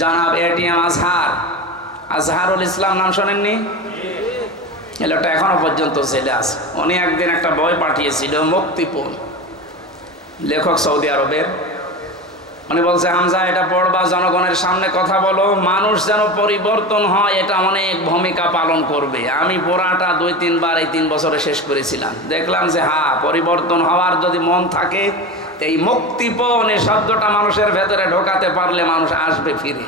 জনাব এটিএম আজহারুল ইসলাম নাম শোনেননি? এই লোকটা এখনো পর্যন্ত জেলে আছে। উনি একদিন একটা বই পাঠিয়েছিল, মুক্তিপণ, লেখক সৌদি আরবের। উনি বলছে, হামজা এটা পড়বা, জনগণের সামনে কথা বলো, মানুষ যেন পরিবর্তন হয়, এটা অনেক ভূমিকা পালন করবে। আমি পড়াটা 2-3 বার এই 3 বছরে শেষ করেছিলাম। দেখলাম যে হ্যাঁ, পরিবর্তন হওয়ার যদি মন থাকে, এই মুক্তিপণ এই শব্দটা মানুষের ভেতরে ঢোকাতে পারলে মানুষ আসবে ফিরে।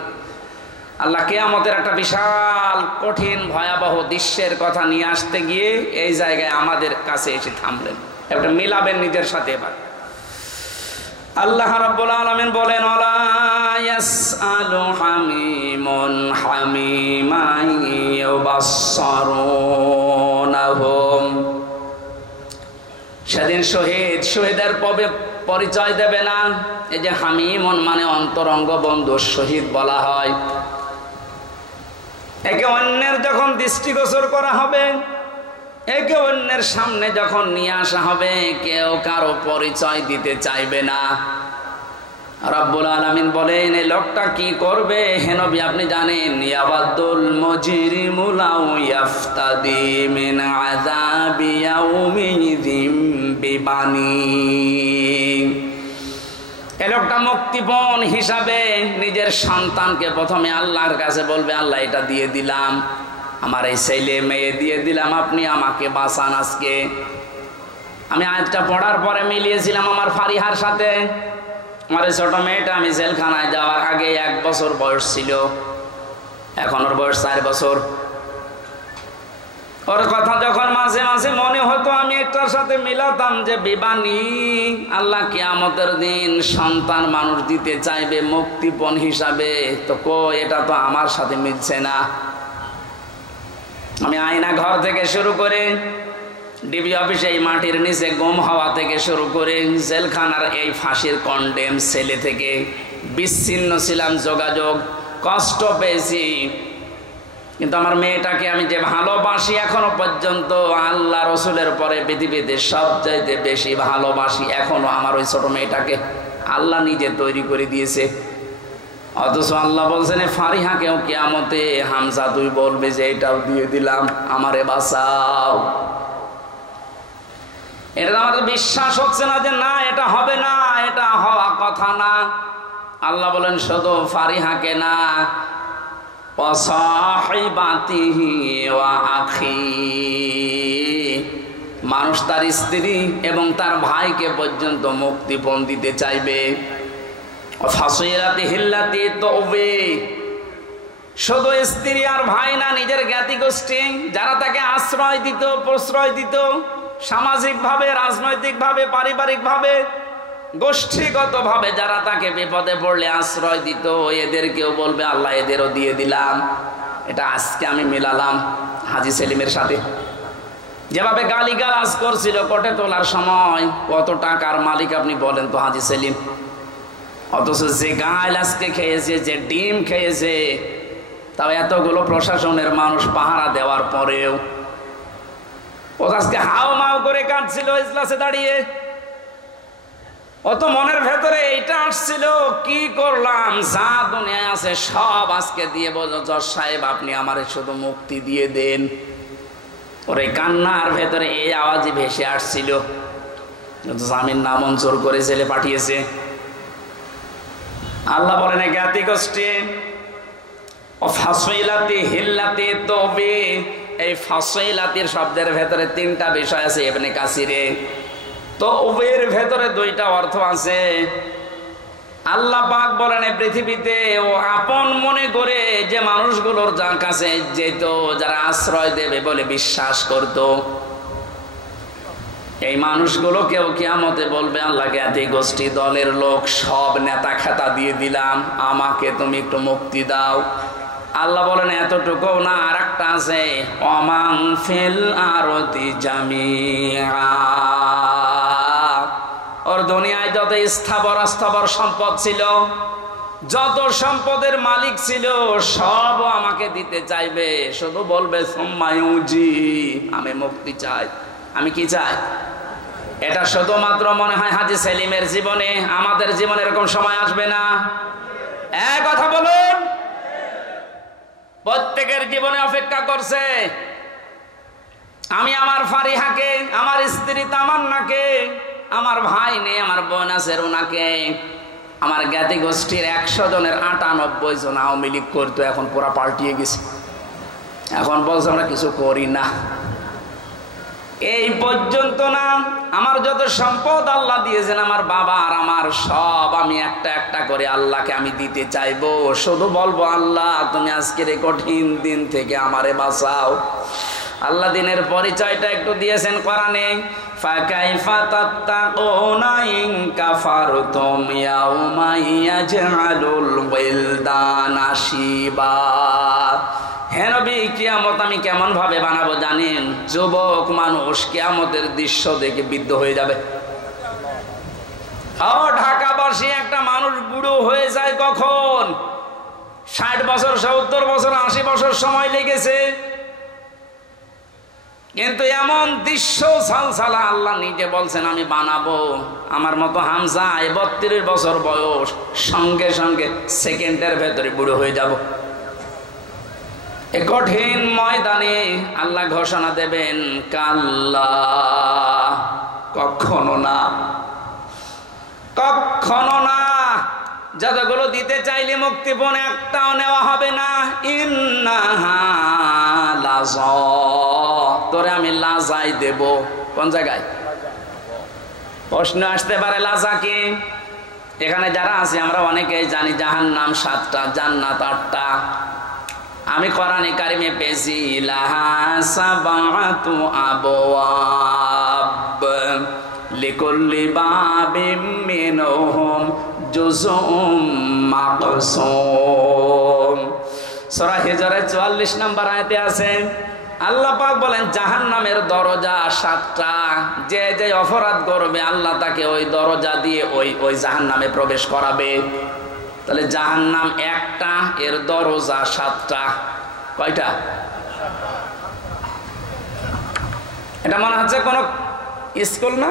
আল্লাহ কিয়ামতের একটা বিশাল কঠিন ভয়াবহ দৃশ্যের কথা নিয়ে আসতে গিয়ে এই জায়গায় আমাদের কাছে এসে থামলেন। একটা মিলাবেন নিজের সাথে। এবার আল্লাহ রাব্বুল আলামিন বলেন, ওয়ালা ইয়াসআলু হামিমুন হামিমান ইউবাসসারুনহুম। সেদিন শহীদের পরিচয় দেবে না। এই যে হামিমুন মানে অন্তরঙ্গ বন্ধু, শহীদ বলা হয়। একে অন্যের যখন দৃষ্টিগোচর করা হবে, একে অন্যের সামনে যখন নিয়ে আসা হবে, কেউ কারো পরিচয় দিতে চাইবে না। রব্বুল আলামিন বলেন, এই লোকটা কি করবে? হে নবী আপনি জানেন, ইয়াবাদুল মুজরিমু লাউ ইয়াফতাদি মিন আযাবি ইয়াউমিযিম বিবানি। এই লোকটা মুক্তিপণ হিসাবে নিজের সন্তানকে প্রথমে আল্লাহর কাছে বলবে, আল্লাহ এটা দিয়ে দিলাম, আমার এই ছেলে মেয়ে দিয়ে দিলাম, আপনি আমাকে বাঁচান। আজকে আমি আজটা পড়ার পরে মিলিয়েছিলাম আমার ফারিহার সাথে। আমার এই ছোট মেয়েটা আমি জেলখানায় যাওয়ার আগে 1 বছর বয়স ছিল, এখন ওর বয়স 4 বছর। ওর কথা যখন মাঝে মাঝে মনে হতো, আমি এটার সাথে মিলাতাম যে বিবানি, আল্লাহ কিয়ামতের দিন সন্তান মানুষ দিতে চাইবে মুক্তিপণ হিসাবে। তো এটা তো আমার সাথে মিলছে না। আমি আয়না ঘর থেকে শুরু করে ডিবি অফিসে এই মাটির নিচে গুম হওয়া থেকে শুরু করে জেলখানার এই ফাঁসির কন্ডেম সেলে থেকে বিচ্ছিন্ন ছিলাম, যোগাযোগ, কষ্ট পেয়েছি। কিন্তু আমার মেয়েটাকে আমি যে ভালোবাসি এখনো পর্যন্ত, আল্লাহ রসুলের পরে পৃথিবীতে সবচাইতে বেশি ভালোবাসি এখনো আমার ওই ছোট মেয়েটাকে। আল্লাহ নিজে তৈরি করে দিয়েছে। অথচ আল্লাহ বলছেন, ফারিহাকেও কিয়ামতে হামজা তুই বলবে যে এটাও দিয়ে দিলাম, আমারে বাঁচাও। এটা আমার বিশ্বাস হচ্ছে না যে না, এটা হবে না, এটা হওয়া কথা না। আল্লাহ বলেন শুধু ফারিহাকে না, ওয়াসাহিবাতিহি ওয়া আখি, মানুষ তার স্ত্রী এবং তার ভাইকে পর্যন্ত মুক্তিপণ দিতে চাইবে। ফাসিলাতি হিল্লাতি তওবে, শুধু স্ত্রী আর ভাই না, নিজের জ্ঞাতি গোষ্ঠী যারা তাকে আশ্রয় দিত, প্রশ্রয় দিত, সামাজিকভাবে, রাজনৈতিকভাবে, পারিবারিকভাবে, গোষ্ঠীগতভাবে যারা তাকে বিপদে পড়লে আশ্রয় দিত, এদেরকেও বলবে আল্লাহ এদেরও দিয়ে দিলাম। এটা আজকে আমি মিলালাম হাজী সেলিমের সাথে। যেভাবে গালিগালাজ করছিল কোর্টে তোলার সময়, কত টাকার মালিক আপনি বলেন তো হাজী সেলিম। অথচ যে গাল আজকে খেয়েছে, যে ডিম খেয়েছে, তাও এতগুলো প্রশাসনের মানুষ পাহারা দেওয়ার পরেও ও আজকে হাও মাও করে কাঁদছিল ইজলাসে দাঁড়িয়ে। অত মনের ভেতরে এইটা আসছিল, কি করলাম, যা দুনিয়ায় আছে সব আজকে দিয়ে বলো জজ সাহেব আপনি আমারে শুধু মুক্তি দিয়ে দেন। ওর এই কান্নার ভেতরে এই আওয়াজই ভেসে আসছিল। জামিন নামঞ্জুর করে জেলে পাঠিয়েছে। আল্লাহ বলেন জ্ঞাতি গোষ্ঠী ও ফাসিলাতি হিল্লাতি তওবে, এই ফাসিলাতির শব্দের ভেতরে 3টা বিষয় আছে ইবনে কাসিরে। তওবের ভেতরে 2টা অর্থ আছে। আল্লাহ পাক বলেন এই পৃথিবীতে ও আপন মনে করে যে মানুষগুলোর যার কাছে যেত, যারা আশ্রয় দেবে বলে বিশ্বাস করত, এই মানুষগুলোকেও কিয়ামতে বলবে আল্লাহ জ্ঞাতি গোষ্ঠী দলের লোক সব নেতা খেতা দিয়ে দিলাম, আমাকে তুমি একটু মুক্তি দাও। আল্লাহ বলেন এতটুকু না, আর একটা আছে, ওমান ফিল আরদি জামিআ, ওর দুনিয়ায় যত স্থাবর অস্থাবর সম্পদ ছিল, যত সম্পদের মালিক ছিল, সব আমাকে দিতে চাইবে। শুধু বলবে সুম্মায়ুজি, আমি মুক্তি চাই। আমি কি চাই? এটা শুধুমাত্র মনে হয় হাজী সেলিমের জীবনে, আমাদের জীবনে এরকম সময় আসবে না। এক কথা বলুন। প্রত্যেকের জীবনে অপেক্ষা করছে। আমি আমার ফারিহাকে, আমার স্ত্রী তামান্নাকে, আমার ভাই নেই, আমার বোন আছে রুনাকে, আমার জ্ঞাতি গোষ্ঠীর 100 জনের 98 জন আওয়ামী লীগ করতো, এখন পুরা পাল্টিয়ে গেছে। এখন বলছে আমরা কিছু করি না। এই পর্যন্ত না, আমার যত সম্পদ আল্লাহ দিয়েছেন, আমার বাবা আর আমার সব, আমি একটা একটা করে আল্লাহকে আমি দিতে চাইবো। শুধু বলবো, আল্লাহ তুমি আজকের এই কঠিন দিন থেকে আমারে বাঁচাও। আল্লাহ দিনের পরিচয়টা একটু দিয়েছেন কোরআনে, ফাকাইফা তাত্তাকুনা ইন কাফারতুম ইয়াউমা ইয়াজআলুল ওয়ালদানা শিবা। হে নবী, কিয়ামত আমি কেমন ভাবে বানাবো জানেন? যুবক মানুষ কিয়ামতের দৃশ্য দেখে বিদ্ধ হয়ে যাবে। ঢাকাবাসী একটা মানুষ বুড়ো হয়ে যায় কখন? 60 বছর, 70 বছর, 80 বছর সময় লেগেছে, কিন্তু এমন দৃশ্য সালসালা আল্লাহ নিজে বলছেন আমি বানাবো। আমার মতো হামজা 32 বছর বয়স, সঙ্গে সঙ্গে সেকেন্ডের ভেতরে বুড়ো হয়ে যাব। এ কঠিন ময়দানে আল্লাহ ঘোষণা দেবেন, কাল্লা, কখনো না, কখনো না। যতগুলো দিতে চাইলে মুক্তিপণ একটাও নেওয়া হবে না। ইন্নাহা লাযা, তোরে আমি লাজাই দেব। কোন জায়গায়? প্রশ্ন আসতে পারে, লাজা কি? এখানে যারা আছে আমরা অনেকেই জানি জাহান্নাম 7টা, জান্নাত 8টা। আমি কোরআনে কারিমে পেয়েছি লাহা সাবাতু আবওয়াব লিকুল্লি বাবিম মিনহুম জুজুম মাকসুম। সূরা হিজরের 44 নম্বর আয়াতে আছে, আল্লাহ পাক বলেন জাহান্নামের দরজা 7টা। যে যে অপরাধ করবে আল্লাহ তাকে ওই দরজা দিয়ে ওই জাহান্নামে প্রবেশ করাবে। তাহলে জাহান্নাম একটা, এর দরজা 7টা। কয়টা? এটা মনে হচ্ছে কোন স্কুল না?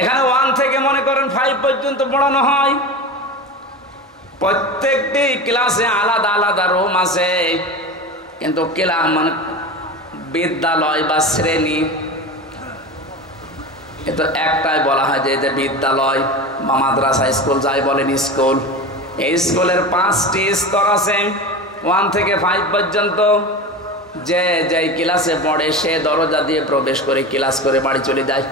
এখানে 1 থেকে মনে করেন 5 পর্যন্ত পড়ানো হয়। প্রত্যেকটি ক্লাসে আলাদা আলাদা রুম আছে, কিন্তু মানে বিদ্যালয় বা শ্রেণী তো একটাই বলা হয় যে বিদ্যালয় বা মাদ্রাসা, স্কুল যাই বলেন স্কুল। এই স্কুলের 5টি স্তর আছে, 1 থেকে 5 পর্যন্ত। যে যে ক্লাসে পড়ে সে দরজা দিয়ে প্রবেশ করে ক্লাস করে বাড়ি চলে যায়।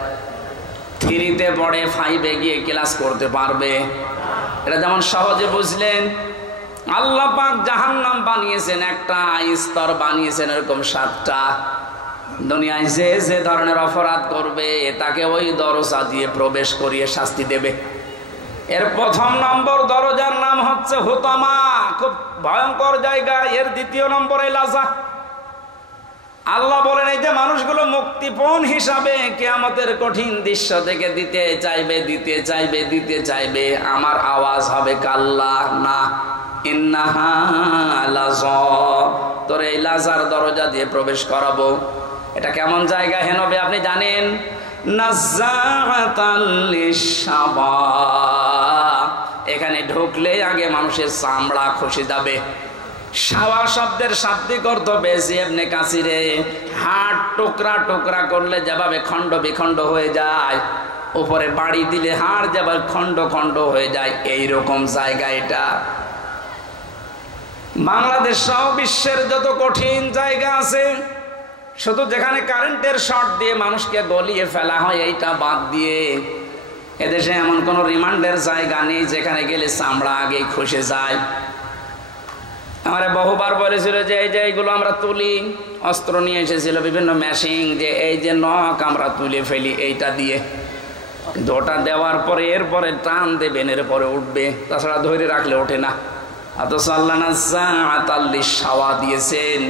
3-তে পড়ে, 5-এ গিয়ে ক্লাস করতে পারবে। এটা যেমন সহজে বুঝলেন। আল্লাহ পাক জাহান্নাম বানিয়েছেন একটা, স্তর বানিয়েছেন এরকম 7টা। দুনিয়ায় যে যে ধরনের অপরাধ করবে তাকে ওই দরজা দিয়ে প্রবেশ করিয়ে শাস্তি দেবে। এর 1 নম্বর দরজার নাম হচ্ছে হুতামা, খুব ভয়ঙ্কর জায়গা। এর 2য় নম্বরে লাজা। আল্লাহ বলেন এই যে মানুষগুলো মুক্তিপণ হিসাবে কিয়ামতের কঠিন দৃশ্য থেকে দিতে চাইবে, দিতে চাইবে, দিতে চাইবে, আমার আওয়াজ হবে কাল্লা, না, ইন্নাহা লাযা, তোর এই লাজার দরজা দিয়ে প্রবেশ করাবো। এটা কেমন জায়গা হে নবী আপনি জানেন? নাযাআতাল লিশাবা। এখানে ঢুকলে আগে মানুষের চামড়া খসে যাবে। শাওয়া শব্দের শাব্দিক অর্থ বেশি ইবনে কাসিরে, হাড় টুকরা টুকরা করলে যেভাবে খণ্ড বিখণ্ড হয়ে যায়, উপরে বাড়ি দিলে হাড় যেভাবে খণ্ড খণ্ড হয়ে যায়, এইরকম জায়গা এটা। বাংলাদেশ সহ বিশ্বের যত কঠিন জায়গা আছে, শুধু যেখানে কারেন্টের শর্ট দিয়ে মানুষকে গলিয়ে ফেলা হয় এইটা বাদ দিয়ে এদেশে এমন কোন রিমান্ডের জায়গা নেই যেখানে গেলে চামড়া আগেই খসে যায়। আমরা বহুবার বলেছিল যে এই যে এইগুলো আমরা তুলি, অস্ত্র নিয়ে এসেছিল বিভিন্ন মেশিন, যে এই যে নখ আমরা তুলে ফেলি এইটা দিয়ে, কিন্তু ওটা দেওয়ার পরে এরপরে টান দেবেন, এরপরে উঠবে, তাছাড়া ধরে রাখলে ওঠে না। অথচ আল্লাহ নাযাআতাল লিশাওয়া দিয়েছেন,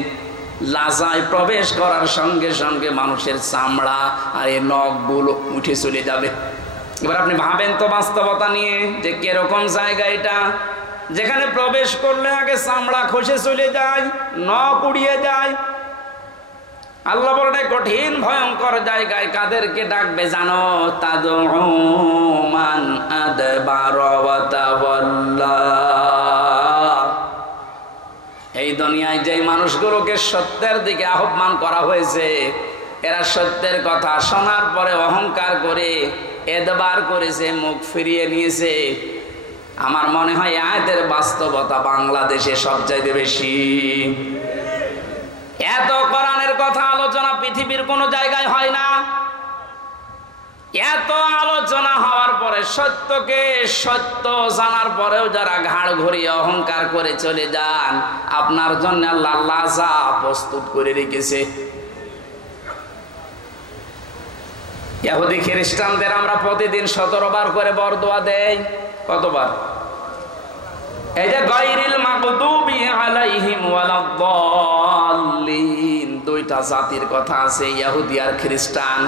লাজায় প্রবেশ করার সঙ্গে সঙ্গে মানুষের চামড়া আর এই নখগুলো উঠে চলে যাবে। এবার আপনি ভাবেন তো বাস্তবতা নিয়ে যে কিরকম জায়গা এটা, যেখানে প্রবেশ করলে আগে চামড়া খসে চলে যায়, নখ উড়িয়ে যায়। আল্লাহ বলেন কঠিন ভয়ঙ্কর জায়গায় কাদেরকে ডাকবে জানো? তাদউ মান আদবারা ওয়া তাওয়াল্লা। দুনিয়ায় যে মানুষগুলোকে সত্যের দিকে আহ্বান করা হয়েছে, এরা সত্যের কথা শোনার পরে অহংকার করে এদবার করেছে, মুখ ফিরিয়ে নিয়েছে। আমার মনে হয় আয়াতের বাস্তবতা বাংলাদেশে সবচাইতে বেশি। এত কোরআনের কথা আলোচনা পৃথিবীর কোন জায়গায় হয় না। এত আলোচনা হওয়ার পরে সত্যকে সত্য জানার পরেও যারা ঘাড় ঘুরিয়ে অহংকার করে চলে যান, আপনার জন্য আল্লাহ লাজা প্রস্তুত করে রেখেছে। ইহুদি খ্রিস্টানদের আমরা প্রতিদিন 17 বার করে বরদোয়া দেই। কতবার? এই যে গায়রিল মাগদুবি আলাইহিম ওয়ালাদ-দাল্লিন, দুইটা জাতির কথা আছে, ইহুদি আর খ্রিস্টান।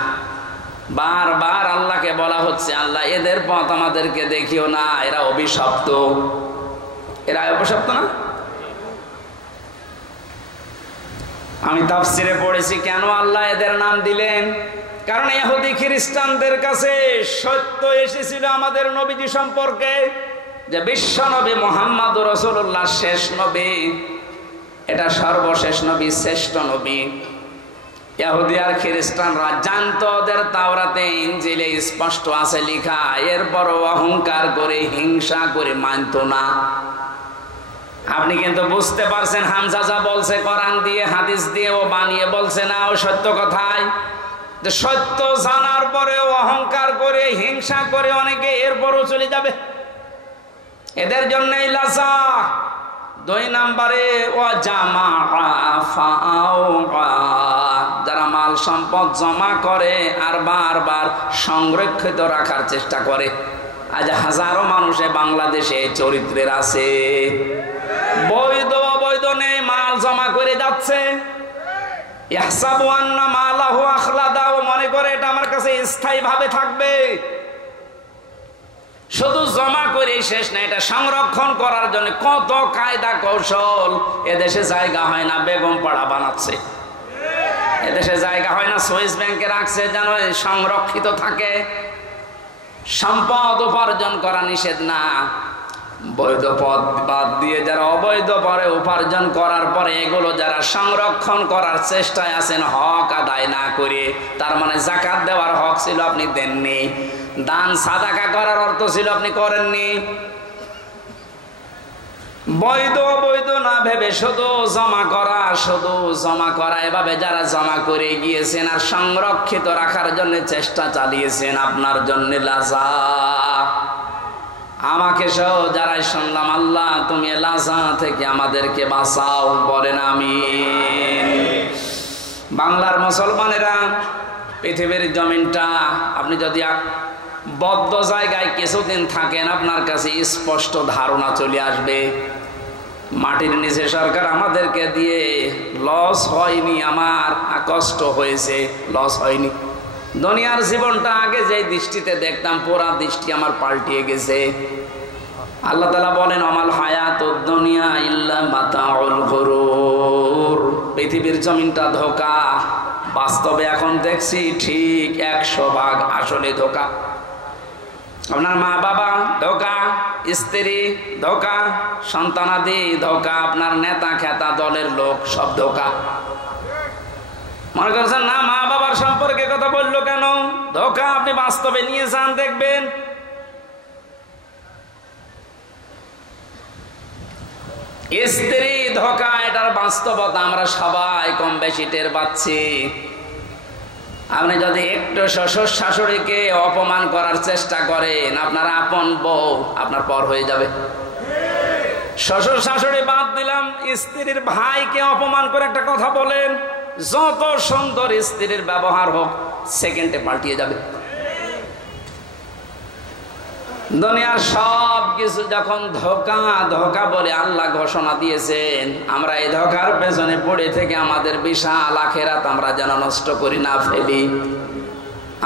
বারবার আল্লাহকে বলা হচ্ছে, আল্লাহ এদের পথ আমাদেরকে দেখিও না, এরা অভিশপ্ত। এরা অভিশপ্ত না? আমি তাফসিরে পড়েছি কেন আল্লাহ এদের নাম দিলেন। কারণ ইহুদি খ্রিস্টানদের কাছে সত্য এসেছিল আমাদের নবীজি সম্পর্কে, যে বিশ্ব নবী মুহাম্মদ রাসূলুল্লাহ শেষ নবী, এটা সর্বশেষ নবী, শ্রেষ্ঠ নবী। ইহুদি আর খ্রিস্টানরা জানতো ওদের তাওরাতে ইনজিলে স্পষ্ট আছে লেখা, এরপরও অহংকার করে হিংসা করে মানতো না। আপনি কিন্তু বুঝতে পারছেন হামজা যা বলছে কোরআন দিয়ে হাদিস দিয়ে ও বানিয়ে বলছে না, ও সত্য কথাই। যে সত্য জানার পরেও অহংকার করে হিংসা করে অনেকে এরপরও চলে যাবে, এদের জন্যই লাজা। 2 নম্বরে যারা মাল সম্পদ জমা করে আর বারবার সংরক্ষিত রাখার চেষ্টা করে। আজ হাজারো মানুষে বাংলাদেশে চরিত্রের আছে, বৈধ অবৈধ নেই, মাল জমা করে যাচ্ছে। ইয়াহসাবু আন্না মালাহু আখলাদা, মনে করে এটা আমার কাছে স্থায়ী ভাবে থাকবে। শুধু জমা করে শেষ না, এটা সংরক্ষণ করার জন্য কত কায়দা কৌশল। এদেশে জায়গা হয় না, বেগম পাড়া বানাচ্ছে। এদেশে জায়গা হয় না, সুইস ব্যাংকে রাখছে যেন সংরক্ষিত থাকে। সম্পদ উপার্জন করা নিষেধ না, বৈধ পথ বাদ দিয়ে যারা অবৈধ পরে উপার্জন করার পরে এগুলো যারা সংরক্ষণ করার চেষ্টায় আছেন হক আদায় না করে, তার মানে যাকাত দেওয়ার হক ছিল আপনি দেননি, দান সাদাকা করার অর্থ ছিল আপনি করেননি। বৈধ অবৈধ না ভেবে শুধু জমা করা, এভাবে যারা জমা করে গিয়েছেন আর সংরক্ষিত রাখার জন্য চেষ্টা চালিয়েছেন, আপনার জন্য লাজা। আমাকে সহ যারাই শুনলাম, আল্লাহ তুমি লাজা থেকে আমাদেরকে বাঁচাও, বলেন আমিন। বাংলার মুসলমানেরা, পৃথিবীর জমিনটা আপনি যদি বদ্ধ জায়গায় কিছুদিন থাকেন, আপনার কাছে স্পষ্ট ধারণা চলে আসবে মাটির নিচে সরকার আমাদেরকে দিয়ে লস হয়নি, আমার কষ্ট হয়েছে, লস হয়নি। দুনিয়ার জীবনটা আগে যে দৃষ্টিতে দেখতাম, পুরা দৃষ্টি আমার পাল্টিয়ে গেছে। আল্লাহ তাআলা বলেন, আমাল হায়াতুদ দুনিয়া ইল্লা মাতাউল গুরুর, পৃথিবীর জমিনটা ধোঁকা। বাস্তবে এখন দেখছি ঠিক 100 ভাগ আসলে ধোঁকা। আপনার মা বাবা ধোঁকা, স্ত্রী ধোঁকা, সন্তানাদি ধোঁকা, আপনার নেতা খেতা দলের লোক সব ধোঁকা। মনে করছেন না মা বাবার সম্পর্কে কথা বললো কেন? ধোঁকা। আপনি বাস্তবে নিয়ে যান, দেখবেন। স্ত্রী ধোঁকা, এটার বাস্তবতা আমরা সবাই কম বেশি টের পাচ্ছি। আপনি যদি একটু শ্বশুর শাশুড়িকে অপমান করার চেষ্টা করেন, আপনার আপন বউ আপনার পর হয়ে যাবে। শ্বশুর শাশুড়ি বাদ দিলাম, স্ত্রীর ভাইকে অপমান করে একটা কথা বলেন, যত সুন্দর স্ত্রীর ব্যবহার হোক সেকেন্ডে পাল্টিয়ে যাবে। দুনিয়ার সব কিছু যখন ধোঁকা ধোঁকা বলে আল্লাহ ঘোষণা দিয়েছেন, আমরা এই ধোঁকার পেছনে পড়ে থেকে আমাদের বিশাল আখিরাত আমরা যেন নষ্ট করি না ফেলি।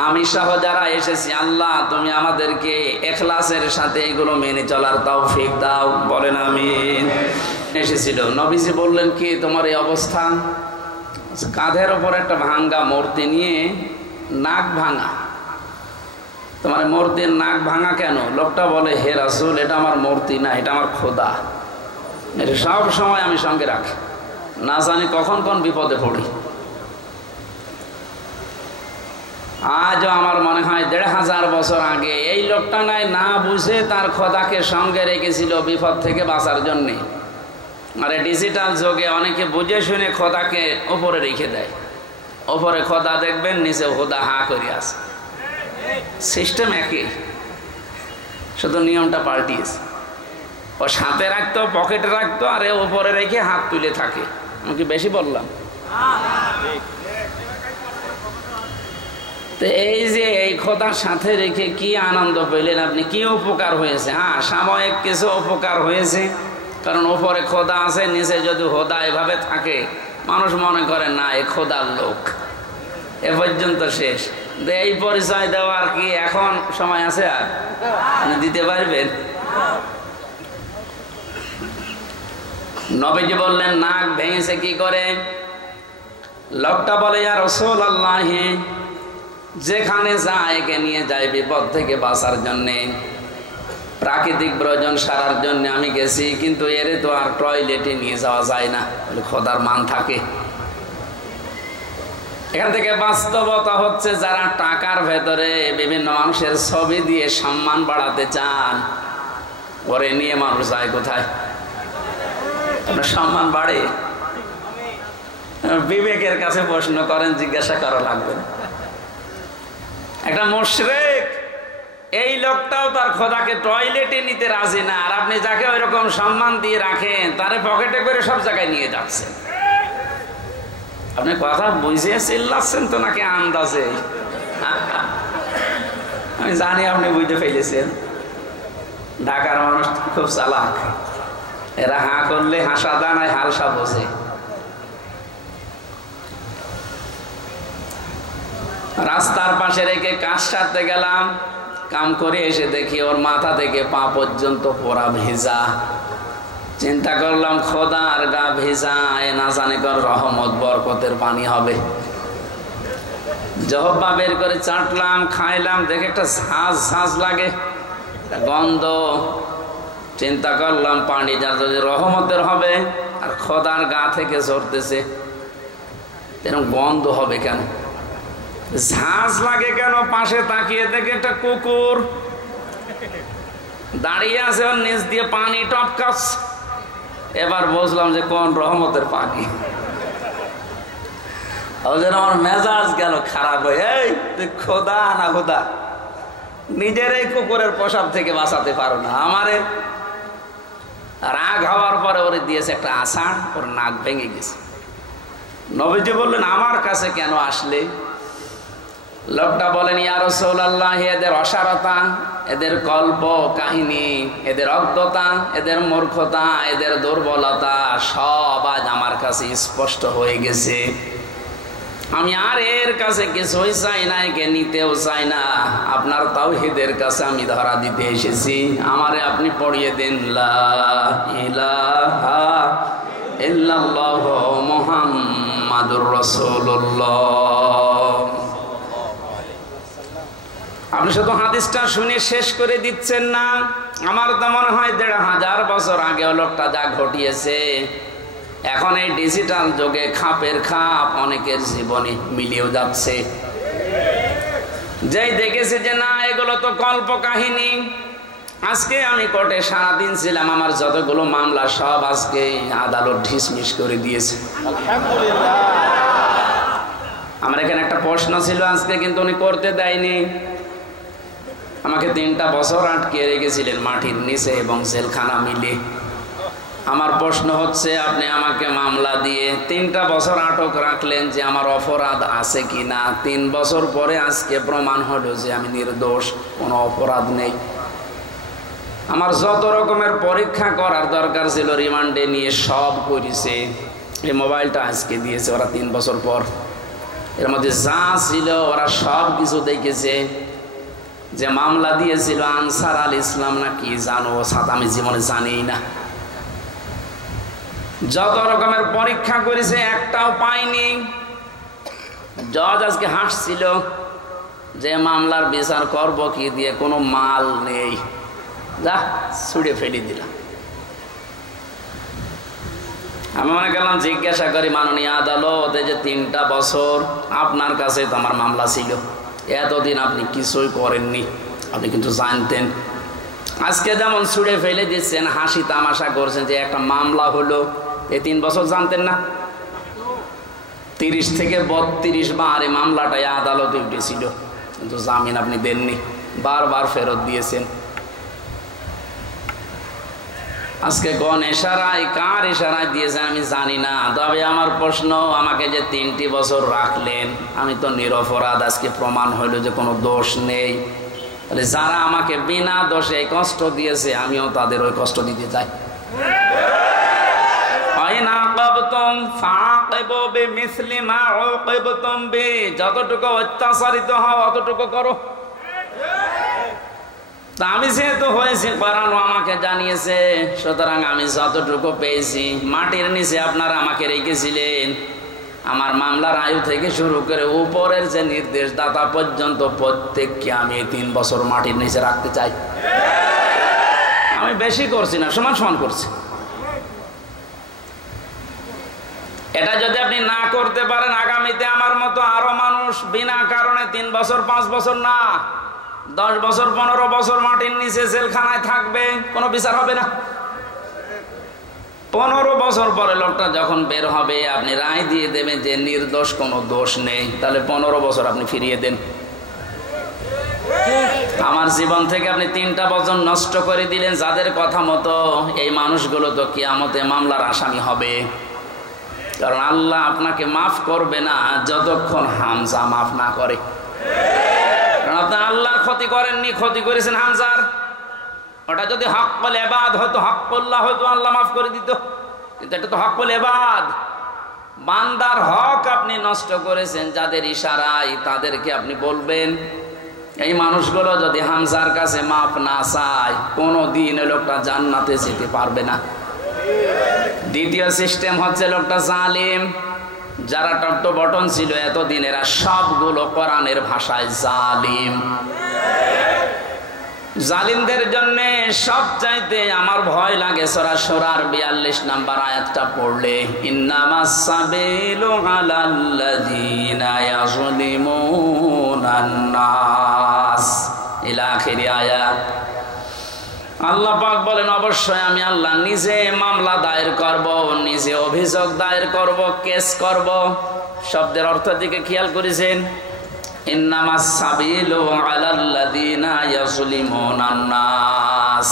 আমি সহ যারা এসেছি, আল্লাহ তুমি আমাদেরকে ইখলাসের সাথে এগুলো মেনে চলার তৌফিক দাও, বলেন আমিন। এসেছিল নবীজি বললেন, কি তোমার এই অবস্থা? কাঁধের ওপর একটা ভাঙ্গা মূর্তি নিয়ে নাক ভাঙা। তোমার মূর্তির নাক ভাঙা কেন? লোকটা বলে, হে রাসূল, এটা আমার মূর্তি না, এটা আমার খোদা, এটা সব সময় আমি সঙ্গে রাখি। না জানি কখন কোন বিপদে পড়ি। আজও আমার মনে হয় ১,৫০০ বছর আগে এই লোকটা না বুঝে তার খোদাকে সঙ্গে রেখেছিল বিপদ থেকে বাঁচার জন্যে। আর ডিজিটাল যুগে অনেকে বুঝে শুনে খোদাকে ওপরে রেখে দেয়। ওপরে খোদা দেখবেন, নিচে খোদা হা করে আছে। সিস্টেম একই, শুধু নিয়মটা পাল্টিয়েছে। ও সাথে রাখতো, পকেটে রাখতো, আর ওপরে রেখে হাত তুলে থাকে। আমি কি বেশি বললাম? তো এই যে এই খোদার সাথে রেখে কি আনন্দ পেলেন আপনি, কি উপকার হয়েছে? হ্যাঁ, সাময়িক কিছু উপকার হয়েছে, কারণ ওপরে খোদা আছে, নিচে যদি খোদা এভাবে থাকে মানুষ মনে করে না এ খোদার লোক। এ পর্যন্ত শেষ। এই পরিচয় দেওয়ার কি এখন সময় আছে? আর দিতে পারবেন? নবীজি বললেন নাক ভেঙেছে কি করে? লোকটা বলে ইয়া রাসূলুল্লাহ, যেখানে যায় একে নিয়ে যায় বিপদ থেকে বাঁচার জন্যে, প্রাকৃতিক প্রয়োজন সারার জন্য আমি গেছি, কিন্তু এরে তো আর টয়লেটে নিয়ে যাওয়া যায় না, খোদার মান থাকে। এখান থেকে বাস্তবতা হচ্ছে, যারা টাকার ভেতরে বিভিন্ন মানুষের ছবি দিয়ে সম্মান বাড়াতে চান, ওরে নিয়ে মানুষ যায় কোথায়? আপনার সম্মান বাড়ে? বিবেকের কাছে প্রশ্ন করেন, জিজ্ঞাসা করা লাগবে। একটা মুশরিক, এই লোকটাও তার খোদাকে টয়লেটে নিতে রাজি না, আর আপনি যাকে ওই রকম সম্মান দিয়ে রাখেন তারে পকেটে করে সব জায়গায় নিয়ে যাচ্ছেন। আপনি কথা বুঝে চিল্লাচ্ছেন তো নাকি আন্দাজে? আমি জানি আপনি বুঝতে ফেলেছেন। ঢাকার মানুষ খুব চালাক, এরা হা করলে হাসা দানায় হালসা বোঝে। রাস্তার পাশে রেখে কাজ সারতে গেলাম, কাম করে এসে দেখি ওর মাথা থেকে পা পর্যন্ত পোড়া ভেজা। চিন্তা করলাম খোদার গা ভেজা, এ না জানে কর রহমত বরকতের পানি হবে। জহব্বা বের করে চাটলাম, খাইলাম, দেখে একটা ঝাঁঝ ঝাঁঝ লাগে, গন্ধ। চিন্তা করলাম পানি যা যদি রহমতের হবে, আর খোদার গা থেকে ঝরতেছে, এরকম গন্ধ হবে কেন? ঝাঁঝ লাগে কেন? পাশে তাকিয়ে দেখে একটা কুকুর দাঁড়িয়ে আছে, ওর নিচ দিয়ে পানি টপকাচ্ছে। এবার বুঝলাম যে কোন রহমতের পানি। আমার মেজাজ গেল খারাপ হয়ে, এই তুই খোদা না খোদা, নিজের এই কুকুরের পোশাক থেকে বাঁচাতে পারো না, আমারে রাগ হওয়ার পরে ওরে দিয়েছে একটা আষাঢ়, ওর নাক ভেঙে গেছে। নবীজি বললেন আমার কাছে কেন আসলে? লোকটা বলেন ইয়া রাসূলুল্লাহ, এদের অসারতা, এদের কল্প কাহিনী, এদের অজ্ঞতা, এদের মূর্খতা, এদের দুর্বলতা সব আজ আমার কাছে স্পষ্ট হয়ে গেছে। আমি আর এর কাছে কিছুই চাই না, একে নিতেও চাই না। আপনার তাওহীদের কাছে আমি ধরা দিতে এসেছি, আমারে আপনি পড়িয়ে দিন লা ইলাহা ইল্লাল্লাহু মুহাম্মাদুর রাসূলুল্লাহ। আপনি শুধু হাদিসটা শুনে শেষ করে দিচ্ছেন না। আমার তো মনে হয় ১,৫০০ বছর আগে লোকটা যা ঘটিয়েছে, এখন এই ডিজিটাল যুগে খাপের খাপ অনেকের জীবনে মিলিয়েও যাচ্ছে। যেই দেখেছে যে না এগুলো তো কল্প কাহিনী। আজকে আমি কোর্টে সারাদিন ছিলাম, আমার যতগুলো মামলা সব আজকে আদালত ডিসমিস করে দিয়েছে। আমার এখানে একটা প্রশ্ন ছিল আজকে, কিন্তু উনি করতে দেয়নি। আমাকে ৩টা বছর আটকে রেখেছিলেন মাটির নিচে এবং জেলখানা মিলে। আমার প্রশ্ন হচ্ছে, আপনি আমাকে মামলা দিয়ে 3টা বছর আটক রাখলেন, যে আমার অপরাধ আছে কি না? 3 বছর পরে আজকে প্রমাণ হলো যে আমি নির্দোষ, কোনো অপরাধ নেই। আমার যত রকমের পরীক্ষা করার দরকার ছিল রিমান্ডে নিয়ে সব করেছে। এই মোবাইলটা আজকে দিয়েছে ওরা 3 বছর পর। এর মধ্যে যা ছিল ওরা সব কিছু দেখেছে। যে মামলা দিয়েছিল আনসার আল ইসলাম না কি জানো, সাথে আমি জীবনে জানি না। যত রকমের পরীক্ষা করেছে একটাও পাইনি। জজ আজকে হাসছিল যে মামলার বিচার করব কি দিয়ে, কোনো মাল নেই, যা ছুড়ে ফেলে দিলাম। আমি মনে করলাম জিজ্ঞাসা করি, মাননীয় আদালত, এই যে 3টা বছর আপনার কাছে তো আমার মামলা ছিল, এতদিন আপনি কিছুই করেননি, আপনি কিন্তু জানতেন। আজকে যেমন ছুড়ে ফেলে দিচ্ছেন, হাসি তামাশা করছেন যে একটা মামলা হলো, এই 3 বছর জানতেন না? 30 থেকে 32 বার এই মামলাটাই আদালতে উঠেছিল, কিন্তু জামিন আপনি দেননি, বারবার ফেরত দিয়েছেন। আজকে কোন ইশারায়, কার ইশারায় দিয়েছেন আমি জানি না, তবে আমার প্রশ্ন, আমাকে যে 3টি বছর রাখলেন, আমি তো নিরপরাধ, আজকে প্রমাণ হইল যে কোনো দোষ নেই। তাহলে যারা আমাকে বিনা দোষে কষ্ট দিয়েছে, আমিও তাদের ওই কষ্ট দিতে চাই। যতটুকু অত্যাচারিত হও অতটুকু করো। তা আমি যেহেতু হয়েছি, করানো আমাকে জানিয়েছে, সুতরাং আমি যতটুকু পেয়েছি, মাটির নিচে আপনারা আমাকে রেখেছিলেন, আমার মামলার আয়ু থেকে শুরু করে উপরের যে নির্দেশদাতা পর্যন্ত প্রত্যেককে আমি 3 বছর মাটির নিচে রাখতে চাই। আমি বেশি করছি না, সমান সমান করছি। এটা যদি আপনি না করতে পারেন, আগামীতে আমার মতো আরো মানুষ বিনা কারণে 3 বছর 5 বছর না 10 বছর 15 বছর মাটির নিচে জেলখানায় থাকবে, কোনো বিচার হবে না। 15 বছর পরে লোকটা যখন বের হবে, আপনি রায় দিয়ে দেবেন যে নির্দোষ, কোনো দোষ নেই, তাহলে 15 বছর আপনি ফিরিয়ে দেন। আমার জীবন থেকে আপনি 3টা বছর নষ্ট করে দিলেন, যাদের কথা মতো এই মানুষগুলো তো কিয়ামতে মামলার আসামি হবে। কারণ আল্লাহ আপনাকে মাফ করবে না যতক্ষণ হামজা মাফ না করে। কারণ আপনি আল্লাহর ক্ষতি করেননি, ক্ষতি করেছেন হামজার। ওটা যদি হক্কুল ইবাদ হতো, হক্কুল্লাহ হয়তো আল্লাহ মাফ করে দিত, কিন্তু এটা তো হক্কুল ইবাদ, বান্দার হক আপনি নষ্ট করেছেন। যাদের ইশারায় তাদেরকে আপনি বলবেন। এই মানুষগুলো যদি হামজার কাছে মাফ না চায়, কোনোদিন লোকটা জান্নাতে যেতে পারবে না। দ্বিতীয় সিস্টেম হচ্ছে লোকটা জালিম। যারা টট্ট বটন ছিল এতদিন, এরা সবগুলো কোরআনের ভাষায় জালিম। জালিমদের জন্য সবচাইতে আমার ভয় লাগে সূরা শুরার 42 নম্বর আয়াতটা পড়লে, ইন্নামাস সাবিলু আলাল্লাযীনা ইয়াযলিমুনান নাস ইলা আখিরি আয়াত। আল্লাহ পাক বলেন, অবশ্যই আমি আল্লাহ নিজে মামলা দায়ের করব, নিজে অভিযোগ দায়ের করব, কেস করব। শব্দের অর্থ দিকে খেয়াল করেছেন, ইন্নামাস সাবিলু আলাল্লাযীনা ইয়াযলিমুনান নাস।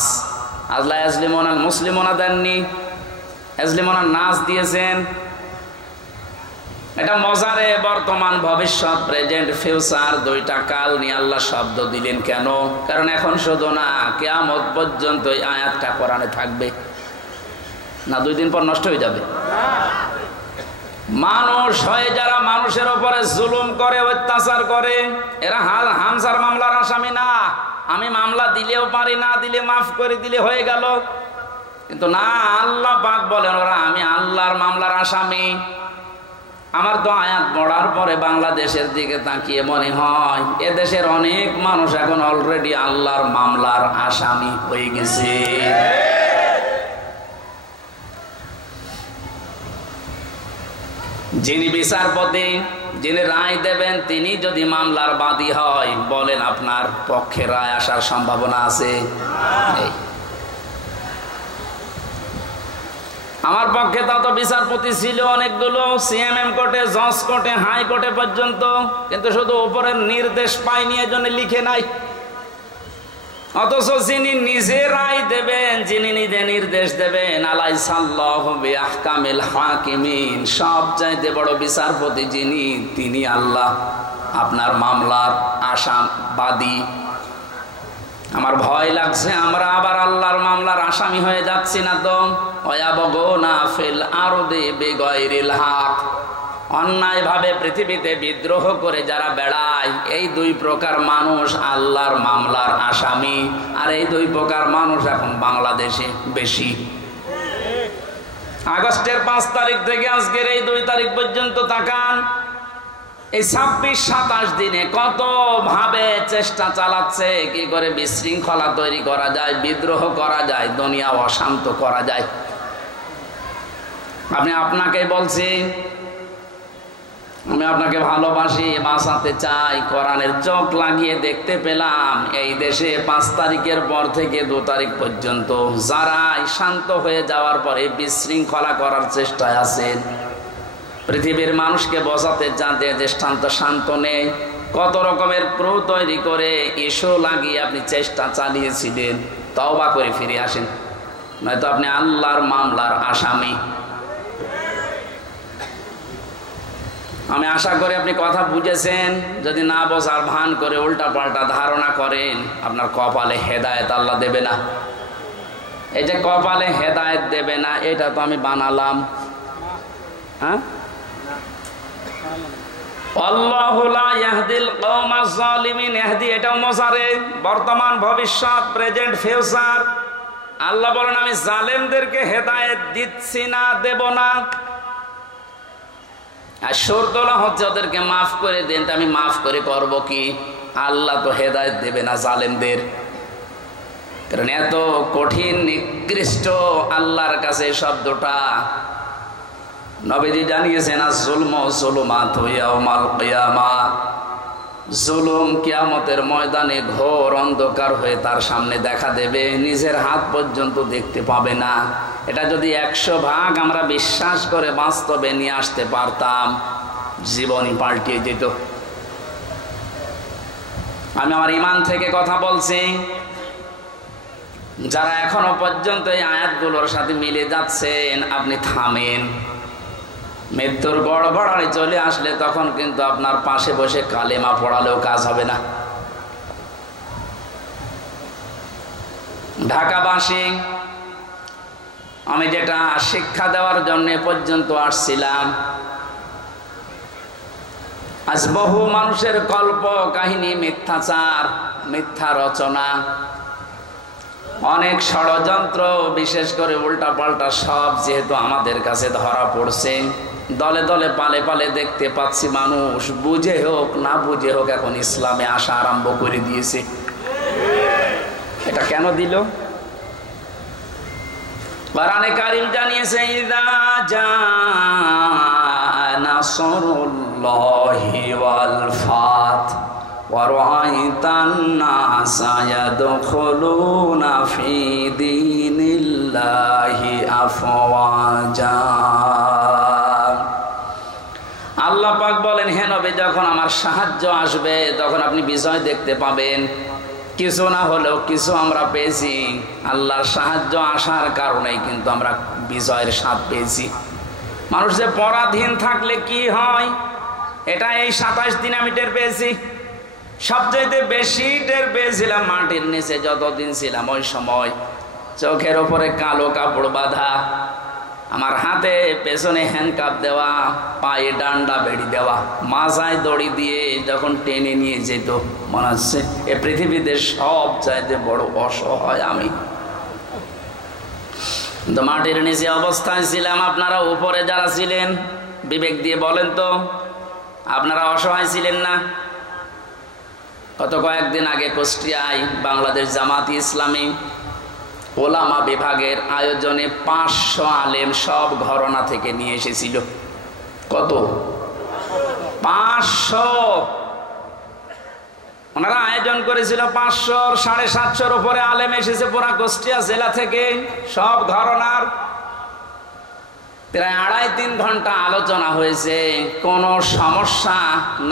আল্লাহ ইয়াযলিমুনাল মুসলিমুনা দেননি, ইয়াযলিমুনান নাস দিয়েছেন। এটা মজারে বর্তমান ভবিষ্যৎ, প্রেজেন্ট ফিউচার, 2টা কাল নিয়ে আল্লাহ শব্দ দিলেন কেন? কারণ এখন শুধু না, কিয়ামত পর্যন্ত এই আয়াতটা কোরআনে থাকবে না, 2 দিন পর নষ্ট হয়ে যাবে। মানুষ হয়ে যারা মানুষের উপরে জুলুম করে, অত্যাচার করে, এরা হামজার মামলার আসামি না। আমি মামলা দিলেও পারি, না দিলে মাফ করে দিলে হয়ে গেল, কিন্তু না, আল্লাহ পাক বলেন ওরা আমি আল্লাহর মামলার আসামি। আমার তো আয়াত পড়ার পরে বাংলাদেশের দিকে তাকিয়ে মনে হয় এদেশের অনেক মানুষ এখন অলরেডি আল্লাহর মামলার আসামি হয়ে গেছে। যিনি বিচারপতি, যিনি রায় দেবেন, তিনি যদি মামলার বাদী হয়, বলেন আপনার পক্ষে রায় আসার সম্ভাবনা আছে? আমার পক্ষে তত বিচারপতি ছিল অনেকগুলো, সিএমএম কোর্টে, জজ কোর্টে, হাই কোর্টে পর্যন্ত, কিন্তু শুধু উপরের নির্দেশ পাইনি, এজন্য লিখে নাই। অথচ যিনি নিজে রায় দেবেন, যিনি নিজে নির্দেশ দেবেন, আলাইসাল্লাহু বিআহকামিল হাকিমিন, সবচাইতে বড় বিচারপতি যিনি, তিনি আল্লাহ আপনার মামলার আসামবাদী। আমার ভয় লাগছে আমরা আবার আল্লাহর মামলার আসামি হয়ে যাচ্ছি না তো? ওয়ায়াবগুনা ফিল আরদি বিগাইরিল হক, অন্যায়ভাবে পৃথিবীতে বিদ্রোহ করে যারা বেড়ায়, এই 2 প্রকার মানুষ আল্লাহর মামলার আসামি। আর এই 2 প্রকার মানুষ এখন বাংলাদেশে বেশি। আগস্টের 5 তারিখ থেকে আজকের এই 2 তারিখ পর্যন্ত তাকান, এই 26-27 দিনে কত ভাবে চেষ্টা চালাচ্ছে কি করে বিশৃঙ্খলা তৈরি করা যায়, বিদ্রোহ করা যায়, দুনিয়া অশান্ত করা যায়। আপনি আপনাকে বলছি, আমি আপনাকে ভালোবাসি, বাঁচাতে চাই। কোরআনের চোখ লাগিয়ে দেখতে পেলাম এই দেশে 5 তারিখের পর থেকে 2 তারিখ পর্যন্ত যারা শান্ত হয়ে যাওয়ার পরে বিশৃঙ্খলা করার চেষ্টায় আছেন, পৃথিবীর মানুষকে বোঝাতে চাঁদে দৃষ্টান্ত শান্ত নেই, কত রকমের প্রো তৈরি করে ইস্যু লাগিয়ে আপনি চেষ্টা চালিয়েছিলেন। তওবা করে ফিরে আসেন, নয়তো আপনি আল্লাহর মামলার আসামি। আমি আশা করি আপনি কথা বুঝেছেন। যদি না বোঝার ভান করে উল্টা পাল্টা ধারণা করেন, আপনার কপালে হেদায়েত আল্লাহ দেবে না। এই যে কপালে হেদায়েত দেবে না, এটা তো আমি বানালাম। হ্যাঁ, আল্লাহু লা ইয়াহদিল কওমাজ জালিমিন। ইহদি এটাও মোসারে, বর্তমান, ভবিষ্যৎ, প্রেজেন্ট, ফিউচার। আল্লাহ বলেন আমি জালেমদেরকে হেদায়েত দিচ্ছি না, দেব না। আর শর্তলা হচ্ছে ওদেরকে মাফ করে দেন। আমি মাফ করে করব কি? আল্লাহ তো হেদায়েত দেবে না জালেমদের। কারণ এত কঠিন নিকৃষ্ট আল্লাহর কাছে শব্দটা। নবীজি জানিয়েছেন আয-যুলমু যুলুমাতু ইয়াউমাল কিয়ামা। জুলুম কিয়ামতের ময়দানে ঘোর অন্ধকার হয়ে তার সামনে দেখা দেবে, নিজের হাত পর্যন্ত দেখতে পাবে না। এটা যদি 100 ভাগ আমরা বিশ্বাস করে বাস্তবে নিয়ে আসতে পারতাম, জীবনই পাল্টিয়ে যেত। আমি আমার ঈমান থেকে কথা বলছি। যারা এখনো পর্যন্ত এই আয়াতগুলোর সাথে মিলে যাচ্ছেন, আপনি থামেন। মৃত্যুর গড়গড়ানি চলে আসলে তখন কিন্তু আপনার পাশে বসে কালেমা পড়ালেও কাজ হবে না। ঢাকাবাসী, আমি যেটা শিক্ষা দেওয়ার জন্য পর্যন্ত আসছিলাম, আজ বহু মানুষের কল্প কাহিনী, মিথ্যাচার, মিথ্যা রচনা, অনেক ষড়যন্ত্র, বিশেষ করে উল্টা পাল্টা সব যেহেতু আমাদের কাছে ধরা পড়ছে, দলে দলে পালে পালে দেখতে পাচ্ছি মানুষ বুঝে হোক না বুঝে হোক এখন ইসলামে আসা আরম্ভ করে দিয়েছে। এটা কেন দিল? কোরআনে কারীম জানিয়েছে ইযা জাআ নাসরুল্লাহি ওয়াল ফাত ওয়া রাআইতান নাসা ইয়াদখুলুনা ফি দীনিল্লাহি আফওয়াজা। আল্লাহ পাক বলেন, হে নবী, যখন আমার সাহায্য আসবে তখন আপনি বিজয় দেখতে পাবেন। কিছু না হলেও কিছু আমরা পেয়েছি। আল্লাহর সাহায্য আসার কারণেই কিন্তু আমরা বিজয়ের স্বাদ পেয়েছি। মানুষ যে পরাধীন থাকলে কি হয়, এটা এই 27 দিন আমি টের পেয়েছি। সবচাইতে বেশি টের পেয়েছিলাম মাটির নিচে যতদিন ছিলাম। ওই সময় চোখের ওপরে কালো কাপড় বাঁধা, আমার হাতে পেছনে হ্যান্ডকাপ দেওয়া, পায়ে ডান্ডা বেড়ি দেওয়া, মাথায় দড়ি দিয়ে যখন টেনে নিয়ে যেত, মনে হচ্ছে এ পৃথিবীতে সব চাইতে বড় অসহায় আমি। তো মাটির নিচে অবস্থায় ছিলাম। আপনারা উপরে যারা ছিলেন, বিবেক দিয়ে বলেন তো, আপনারা অসহায় ছিলেন না? গত কয়েকদিন আগে কুষ্টিয়ায় বাংলাদেশ জামাতি ইসলামী ওলামা বিভাগের আয়োজনে 500 আলেম সব ঘরানা থেকে নিয়ে এসেছিল। কত? 500। ওনারা আয়োজন করেছিল 500, 750 উপরে আলেম এসেছে পুরা কুষ্টিয়া জেলা থেকে, সব ঘরানার। প্রায় 2.5-3 ঘন্টা আলোচনা হয়েছে, কোনো সমস্যা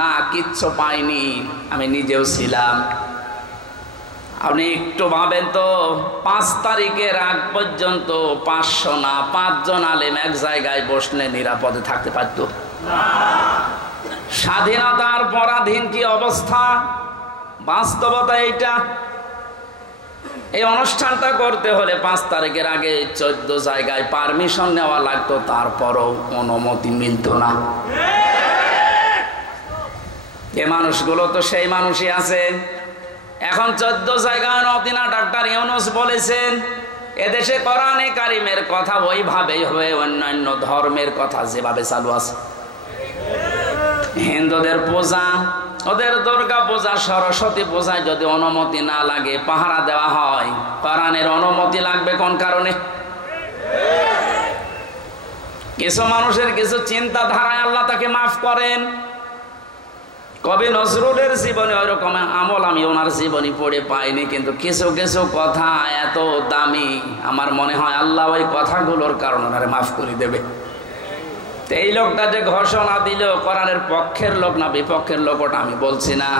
না, কিচ্ছু পাইনি। আমি নিজেও ছিলাম। আপনি একটু ভাবেন তো, 5 তারিখের আগ পর্যন্ত 500 না 5 জন আলেম এক জায়গায় বসলে নিরাপদে থাকতে পারত? স্বাধীনতার পরাধীন কি অবস্থা, বাস্তবতা এইটা। এই অনুষ্ঠানটা করতে হলে 5 তারিখের আগে 14 জায়গায় পারমিশন নেওয়া লাগতো, তারপরও অনুমতি মিলত না। এ মানুষগুলো তো সেই মানুষই আছে। এখন 14 জায়গায় নতিনা ডাক্তার ইউনূস বলেছেন, এদেশে কোরআনে কারিমের কথা ওইভাবেই হবে, অন্যান্য ধর্মের কথা যেভাবে চালু আছে। হিন্দুদের পূজা, ওদের দুর্গা পূজা, সরস্বতী পূজায় যদি অনুমতি না লাগে, পাহারা দেওয়া হয়, কোরআনের অনুমতি লাগবে কোন কারণে? কিছু মানুষের কিছু চিন্তাধারায় আল্লাহ তাকে মাফ করেন। কবি নজরুলের জীবনে ওই রকম আমল আমি ওনার জীবনী পড়ে পাইনি, কিন্তু কিছু কিছু কথা এত দামি, আমার মনে হয় আল্লাহ ওই কথাগুলোর কারণে ওনারে মাফ করে দেবে। এই লোকটা যে ঘোষণা দিল, কোরআনের পক্ষের লোক না বিপক্ষের লোক ওটা আমি বলছি না,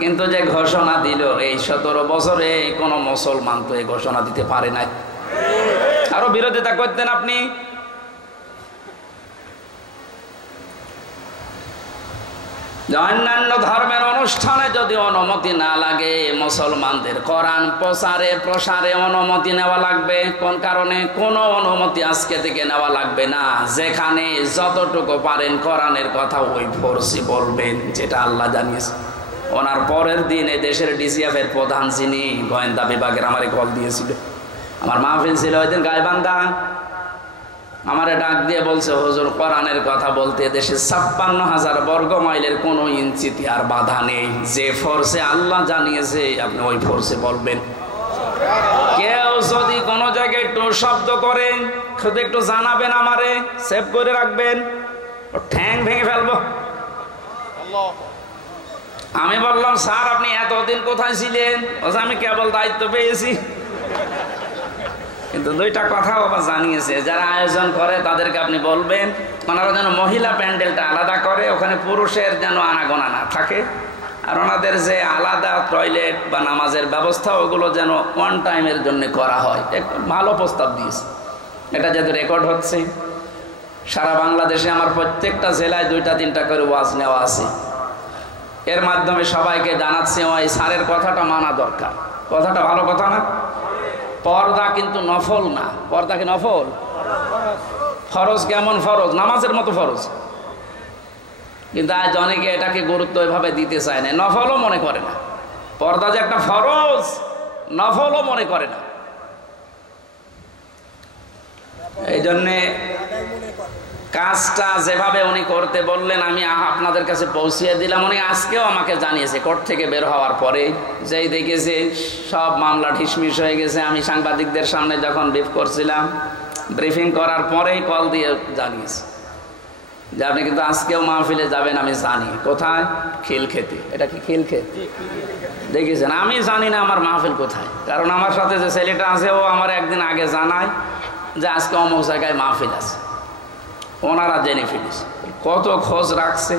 কিন্তু যে ঘোষণা দিল, এই 17 বছরে কোনো মুসলমান তো এই ঘোষণা দিতে পারে নাই। আরো বিরোধিতা করতেন আপনি। অন্যান্য ধর্মের অনুষ্ঠানে যদি অনুমতি না লাগে, মুসলমানদের কোরআন প্রচারে প্রসারে অনুমতি নেওয়া লাগবে। কোন কারণে? কোনো অনুমতি আজকে থেকে নেওয়া লাগবে না। যেখানে যতটুকু পারেন কোরআনের কথা ওই ফোর্সি বলবেন, যেটা আল্লাহ জানিয়েছে। ওনার পরের দিন এই দেশের ডিসিএফ এর প্রধান যিনি গোয়েন্দা বিভাগের আমারে কল দিয়েছিল, আমার মাহফিল ছিল ওই দিন গাইবান্ধা, আমারে ডাক দিয়ে বলছে, হুজুর কোরআনের কথা বলতে দেশে 56,000 বর্গ মাইলের কোনো ইঞ্চিতে আর বাধা নেই। যে ফোর্সে আল্লাহ জানিয়েছে আপনি ওই ফোর্সে বলবেন। কেউ যদি কোনো জায়গায় একটু শব্দ করে শুধু একটু জানাবেন, আমারে সেভ করে রাখবেন, ও ঠ্যাং ভেঙে ফেলবো। আমি বললাম, স্যার আপনি এতদিন কোথায় ছিলেন? আমি কেবল দায়িত্ব পেয়েছি। কিন্তু দুইটা কথা আবার জানিয়েছে, যারা আয়োজন করে তাদেরকে আপনি বলবেন ওনারা যেন মহিলা প্যান্ডেলটা আলাদা করে, ওখানে পুরুষের যেন আনাগোনা না থাকে, আর ওনাদের যে আলাদা টয়লেট বা নামাজের ব্যবস্থা ওগুলো যেন ওয়ান টাইমের জন্য করা হয়। একটু ভালো প্রস্তাব দিয়েছে। এটা যেহেতু রেকর্ড হচ্ছে, সারা বাংলাদেশে আমার প্রত্যেকটা জেলায় 2-3টা করে ওয়াজ নেওয়া আছে। এর মাধ্যমে সবাইকে জানাচ্ছি ওই স্যারের কথাটা মানা দরকার। কথাটা ভালো কথা না? পর্দা কিন্তু নফল না। পর্দা কি নফল? ফরজ। কেমন ফরজ? নামাজের মতো ফরজ। কিন্তু আজ অনেকে এটাকে গুরুত্ব এভাবে দিতে চায় না, নফলও মনে করে না। পর্দা যে একটা ফরজ, নফলও মনে করে না। এই জন্যে কাজটা যেভাবে উনি করতে বললেন আমি আপনাদের কাছে পৌঁছিয়ে দিলাম। উনি আজকেও আমাকে জানিয়েছে কোর্ট থেকে বের হওয়ার পরে, যেই দেখেছে সব মামলা ঢিসমিস হয়ে গেছে। আমি সাংবাদিকদের সামনে যখন ব্রিফিং করার পরেই কল দিয়ে জানিয়েছে যে আপনি কিন্তু আজকেও মাহফিলে যাবেন। আমি জানি কোথায়, খিলক্ষেতে। এটা কি খিলক্ষেত? দেখেছেন, আমি জানি না আমার মাহফিল কোথায়, কারণ আমার সাথে যে ছেলেটা আছে ও আমার একদিন আগে জানায় যে আজকে অমুক জায়গায় মাহফিল আছে। ওনারা জেনে ফেলেছে, কত খোঁজ রাখছে।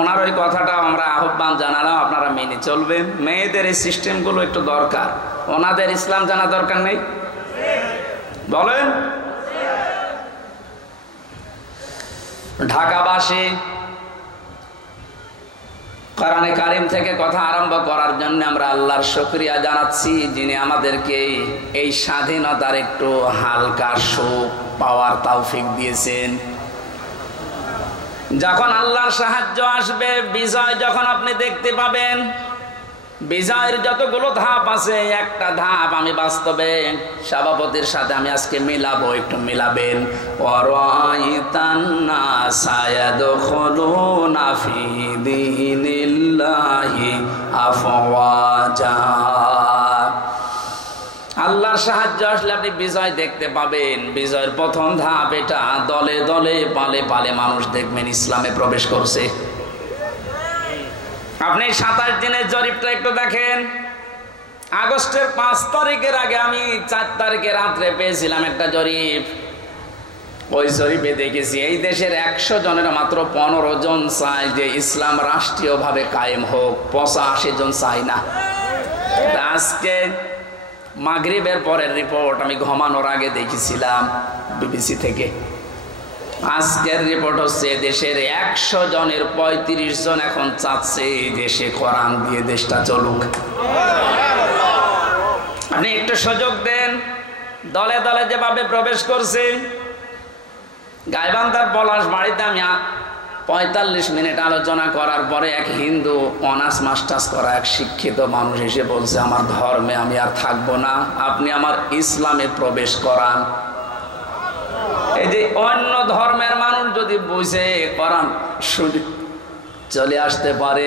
ওনার ওই কথাটা আমরা আহ্বান জানালাম, আপনারা মেনে চলবেন। মেয়েদের এই সিস্টেমগুলো একটু দরকার। ওনাদের ইসলাম জানা দরকার নেই? বলেন। ঢাকাবাসী কোরআনে কারিম থেকে কথা আরম্ভ করার জন্য আমরা আল্লাহর শুকরিয়া জানাচ্ছি, যিনি আমাদেরকে এই স্বাধীনতার একটু হালকা সুখ পাওয়ার তৌফিক দিয়েছেন। যখন আল্লাহর সাহায্য আসবে, বিজয় যখন আপনি দেখতে পাবেন, বিজয়ের যতগুলো ধাপ আছে, একটা ধাপ আমি বাস্তবে সভাপতির সাথে আমি আজকে মিলাবো, একটু মিলাবেন। আল্লাহর সাহায্য আসলে আপনি বিজয় দেখতে পাবেন। বিজয়ের প্রথম ধাপ এটা, দলে দলে পালে পালে মানুষ দেখবেন ইসলামে প্রবেশ করছে। আপনি 27 দিনের জরিপটা একটু দেখেন। আগস্টের 5 তারিখের আগে আমি 4 তারিখে রাত্রে পেয়েছিলাম একটা জরিপ। ওই জরিপে দেখেছি এই দেশের 100 জনের মাত্র 15 জন চায় যে ইসলাম রাষ্ট্রীয়ভাবে কায়েম হোক, 85 জন চায় না। আজকে মাগরিবের পরের রিপোর্ট আমি ঘুমানোর আগে দেখেছিলাম বিবিসি থেকে। আজকের রিপোর্ট হচ্ছে দেশের 100 জনের 35 জন এখন চাচ্ছে দেশে কোরআন দিয়ে দেশটা চলুক। আপনি একটু সুযোগ দেন। দলে দলে যেভাবে প্রবেশ করছে, গাইবান্ধার পলাশ বাড়িতে আমি 45 মিনিট আলোচনা করার পরে এক হিন্দু অনার্স মাস্টার্স করা এক শিক্ষিত মানুষ এসে বলছে, আমার ধর্মে আমি আর থাকবো না, আপনি আমার ইসলামে প্রবেশ করান। এই যে অন্য ধর্মের মানুষ যদি বুঝে কোরআন শুনে চলে আসতে পারে,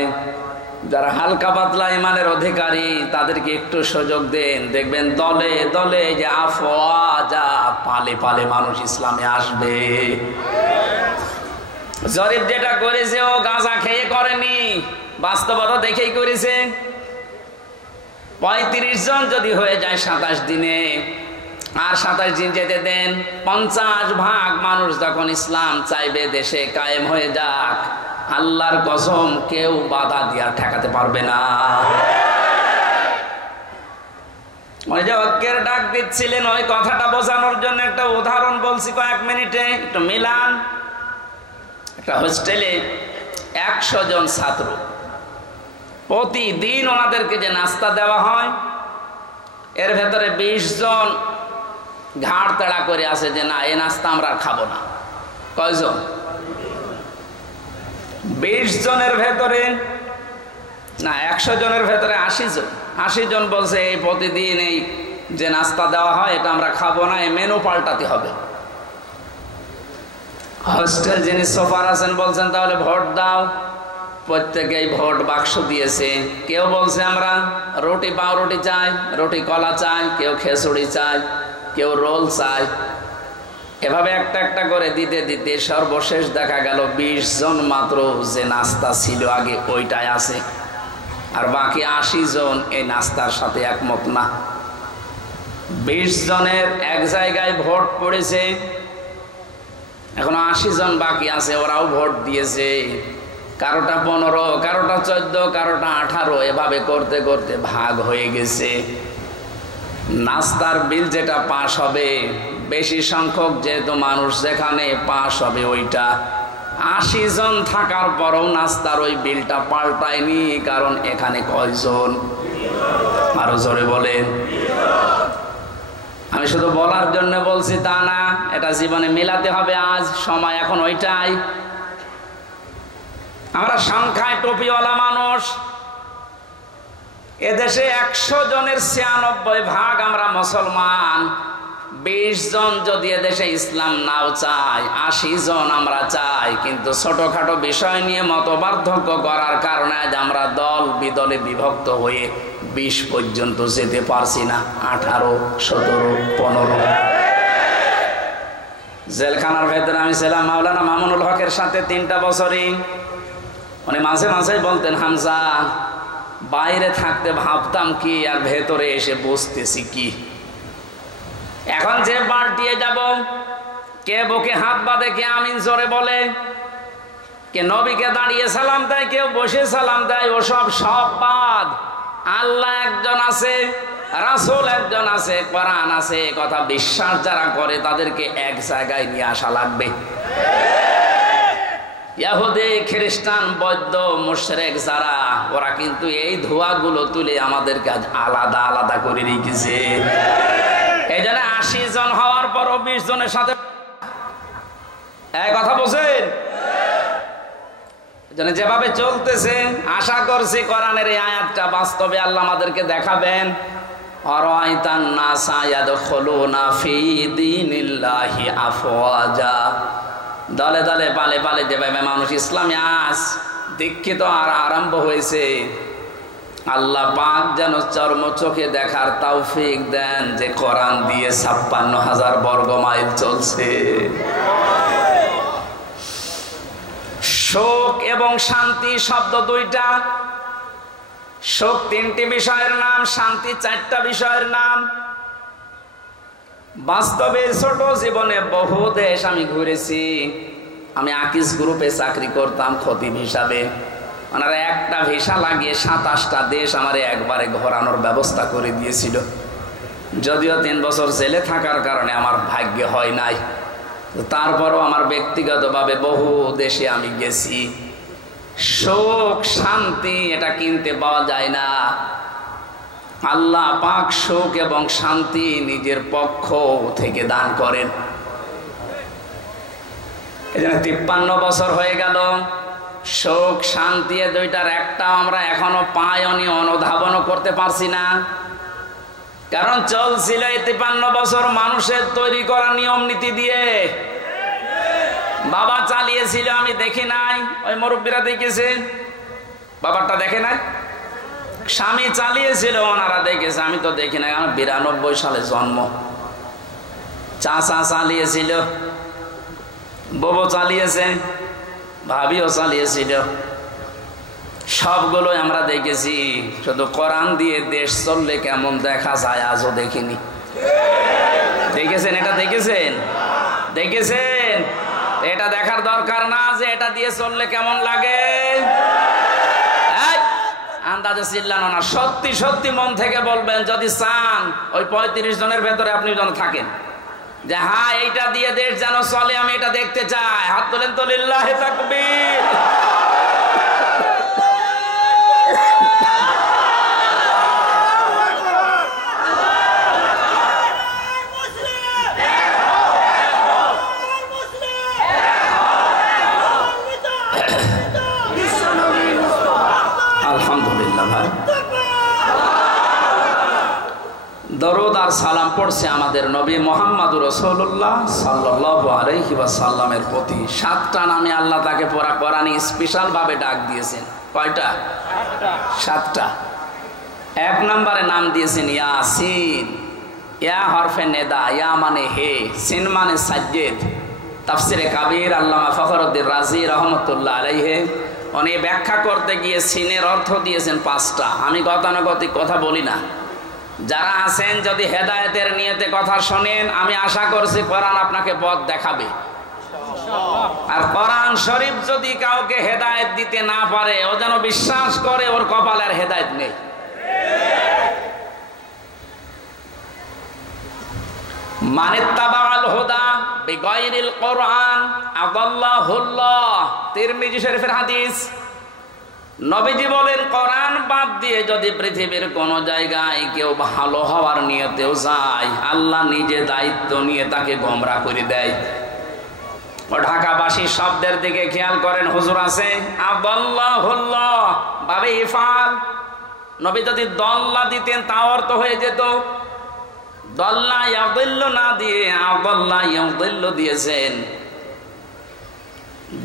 যারা হালকা পাতলা ইমানের অধিকারী তাদেরকে একটু সুযোগ দেন, দেখবেন দলে দলে যে আফওয়াজা পালে পালে মানুষ ইসলামে আসবে। জরিপ যেটা করেছে ও গাঁজা খেয়ে করেনি, বাস্তবতা দেখেই করেছে। 35 জন যদি হয়ে যায় 27 দিনে, আর 27 দিন যেতে দেন, 50 ভাগ মানুষ যখন ইসলাম চাইবে দেশে কায়েম হয়ে যাক, আল্লাহর কসম কেউ বাধা দিয়ে ঠেকাতে পারবে না। ওই যে ঐক্যের ডাক দিচ্ছিলেন, ওই কথাটা বোঝানোর জন্য একটা উদাহরণ বলছি কয়েক মিনিটে, একটু মিলান। একটা হোস্টেলে 100 জন ছাত্র, প্রতিদিন ওনাদেরকে যে নাস্তা দেওয়া হয়, এর ভেতরে 20 জন ঘাড় তাড়া করে আছে যে না, এই নাস্তা আমরা খাবো না। কয়জন? 20 জনের ভেতরে না, 100 জনের ভেতরে 80 জন। 80 জন বলছে এই প্রতিদিন এই যে নাস্তা দেওয়া হয় এটা আমরা খাবো না, এই মেনু পাল্টাতে হবে। হোস্টেল যিনি সুপার আছেন বলছেন তাহলে ভোট দাও। প্রত্যেকেই ভোট বাক্স দিয়েছে। কেউ বলছে আমরা রুটি পাউরুটি চাই, রুটি কলা চাই, কেউ খেসুড়ি চাই, কেউ রোল চাই। এভাবে একটা একটা করে দিতে দিতে সর্বশেষ দেখা গেল 20 জন মাত্র যে নাস্তা ছিল আগে ওইটাই আছে, আর বাকি 80 জন এই নাস্তার সাথে একমত না। 20 জনের এক জায়গায় ভোট পড়েছে, এখন 80 জন বাকি আছে, ওরাও ভোট দিয়েছে। কারোটা 15, কারোটা 14, কারোটা 18, এভাবে করতে করতে ভাগ হয়ে গেছে। নাস্তার বিল যেটা পাস হবে, বেশি সংখ্যক যেহেতু মানুষ যেখানে পাস হবে ওইটা, 80 জন থাকার পরও নাস্তার ওই বিলটা পাল্টায়নি। কারণ এখানে কয়জন? আরো জোরে বলেন। আমি শুধু বলার জন্য বলছি তা না, এটা জীবনে মেলাতে হবে। আজ সময় এখন ওইটাই। আমরা সংখ্যায় টুপিওয়ালা মানুষ। এদেশে 100 জনের 96 ভাগ আমরা মুসলমান। 20 জন যদি এদেশে ইসলাম নাও চাই, 80 জন আমরা চাই, কিন্তু ছোটখাটো বিষয় নিয়ে মতপার্থক্য করার কারণে আজ আমরা দল বিদলে বিভক্ত হয়ে 20 পর্যন্ত যেতে পারছি না। 18, 17, 15। জেলখানার ভেতরে আমি ছিলাম মাওলানা মামুনুল হকের সাথে 3টা বছরই। উনি মাঝে মাঝে বলতেন, হামজা বাইরে থাকতে ভাবতাম কি আর ভেতরে এসে বসতেছি কি। এখন যে পাল্টিয়ে যাব, কে বুকে হাত বাঁধে, কে আমিন জোরে বলে, কে নবীকে দাঁড়িয়ে সালাম দেয়, কেউ বসে সালাম দেয়, ওসব সব বাদ। আল্লাহ একজন আছে, রাসূল একজন আছে, কোরআন আছে, কথা বিশ্বাস যারা করে তাদেরকে এক জায়গায় নিয়ে আসা লাগবে। ইহুদি, খ্রিস্টান, বৌদ্ধ, মুশরিক যারা, ওরা কিন্তু এই ধোঁয়াগুলো তুলে আমাদেরকে আলাদা আলাদা করে রেখেছে। এই জন্য 80 জন হওয়ার পরও 20 জনের সাথে কথা বলছেন। যেভাবে চলতেছে, আশা করছি কোরআনের এই আয়াতটা বাস্তবে আল্লাহ আমাদেরকে দেখাবেন। আরাইতান নাসা ইয়াদখুলুনা ফি দীনিল্লাহি আফওয়াজা। দলে দলে পালে পালে যেভাবে মানুষ ইসলামে আজ দীক্ষিত আর আরম্ভ হয়েছে, আল্লাহ পাক যেন চর্ম চোখে দেখার তৌফিক দেন যে কোরআন দিয়ে 56,000 বর্গ মাইল চলছে। শোক এবং শান্তি শব্দ দুইটা। শোক 3টি বিষয়ের নাম, শান্তি 4টা বিষয়ের নাম। বাস্তবে ছোট জীবনে বহু দেশ আমি ঘুরেছি। আমি আকিস গ্রুপে চাকরি করতাম খতিব হিসাবে। ওনারা একটা ভিসা লাগিয়ে 27টা দেশ আমার একবারে ঘোরানোর ব্যবস্থা করে দিয়েছিল। যদিও 3 বছর জেলে থাকার কারণে আমার ভাগ্য হয় নাই, তারপরও আমার ব্যক্তিগতভাবে বহু দেশে আমি গেছি। সুখ শান্তি এটা কিনতে পাওয়া যায় না। আল্লাহ পাক সুখ এবং শান্তি নিজের পক্ষ থেকে দান করেন। এজন্য 53 বছর হয়ে গেল, সুখ শান্তি দুইটার একটাও আমরা এখনো পাইনি, অনুধাবনও করতে পারছি না। কারণ চলছিল এই 53 বছর মানুষের তৈরি করা নিয়ম নীতি দিয়ে। বাবা চালিয়েছিল, আমি দেখি নাই, ওই মুরব্বীরা দেখেছে। ব্যাপারটা দেখে নাই? স্বামী চালিয়েছিল, ওনারা দেখেছে, আমি তো দেখি না। 92 সালে জন্ম। চাচা চালিয়েছিল, বউ চালিয়েছে, ভাবিও চালিয়েছিল, সবগুলোই আমরা দেখেছি। শুধু কোরআন দিয়ে দেশ চললে কেমন দেখা যায় আজও দেখিনি। দেখেছেন? এটা দেখেছেন? দেখেছেন? এটা দেখার দরকার না যে এটা দিয়ে চললে কেমন লাগে? আন্দাজে চিল্লানো না, সত্যি সত্যি মন থেকে বলবেন। যদি চান ওই 35 জনের ভেতরে আপনি যেন থাকেন যে হ্যাঁ এইটা দিয়ে দেশ যেন চলে, আমি এটা দেখতে চাই, হাত তোলেন তো, লিল্লাহি তাকবীর। আলহামদুলিল্লাহ ভাই, দরুদ আর সালাম পড়ছে আমাদের নবী মুহাম্মদুর রাসূলুল্লাহ সাল্লাল্লাহু আলাইহি ওয়াসাল্লামের প্রতি। 7টা নামে আল্লাহ তাকে পুরা কোরআনে স্পেশাল ভাবে ডাক দিয়েছেন। কয়টা? 7টা। 1 নম্বরে নাম দিয়েছেন ইয়াসিন। ইয়া হরফে নেদা, ইয়া মানে হে, সিন মানে সাজ্জেদ। তাফসিরে কাবীর আল্লামা ফখরুদ্দীন রাজি রহমতুল্লাহ আলাইহি উনি ব্যাখ্যা করতে গিয়ে সিনের অর্থ দিয়েছেন 5টা। আমি গতানুগতিক কথা বলি না। যারা আছেন যদি হেদায়েতের নিয়তে কথা শোনেন, আমি আশা করছি কোরআন আপনাকে পথ দেখাবে। আর কোরআন শরীফ যদি কাউকে হেদায়েত দিতে না পারে, ও যেন বিশ্বাস করে ওর কপালে আর হেদায়েত নেই। মানিত্তাবাআল হুদা বিগাইরিল কোরআন আদাল্লাহুল্লাহ। তিরমিজি শরীফের হাদিস। নবীজি বলেন, কোরআন বাদ দিয়ে যদি পৃথিবীর কোন জায়গায় কেউ ভালো হওয়ার নিয়তেও যায়, আল্লাহ নিজে দায়িত্ব নিয়ে তাকে গোমরা করে দেয়। ও ঢাকাবাসী শব্দের দিকে খেয়াল করেন, হুজুর আছে আদাল্লাহুল্লাহ বাবে ইফাল। নবী যদি দল্লা দিতেন তাও অর্থ হয়ে যেত। দল্লা ইয়াদিল্লু না দিয়ে আদাল্লা ইয়াদিল্লু দিয়েছেন।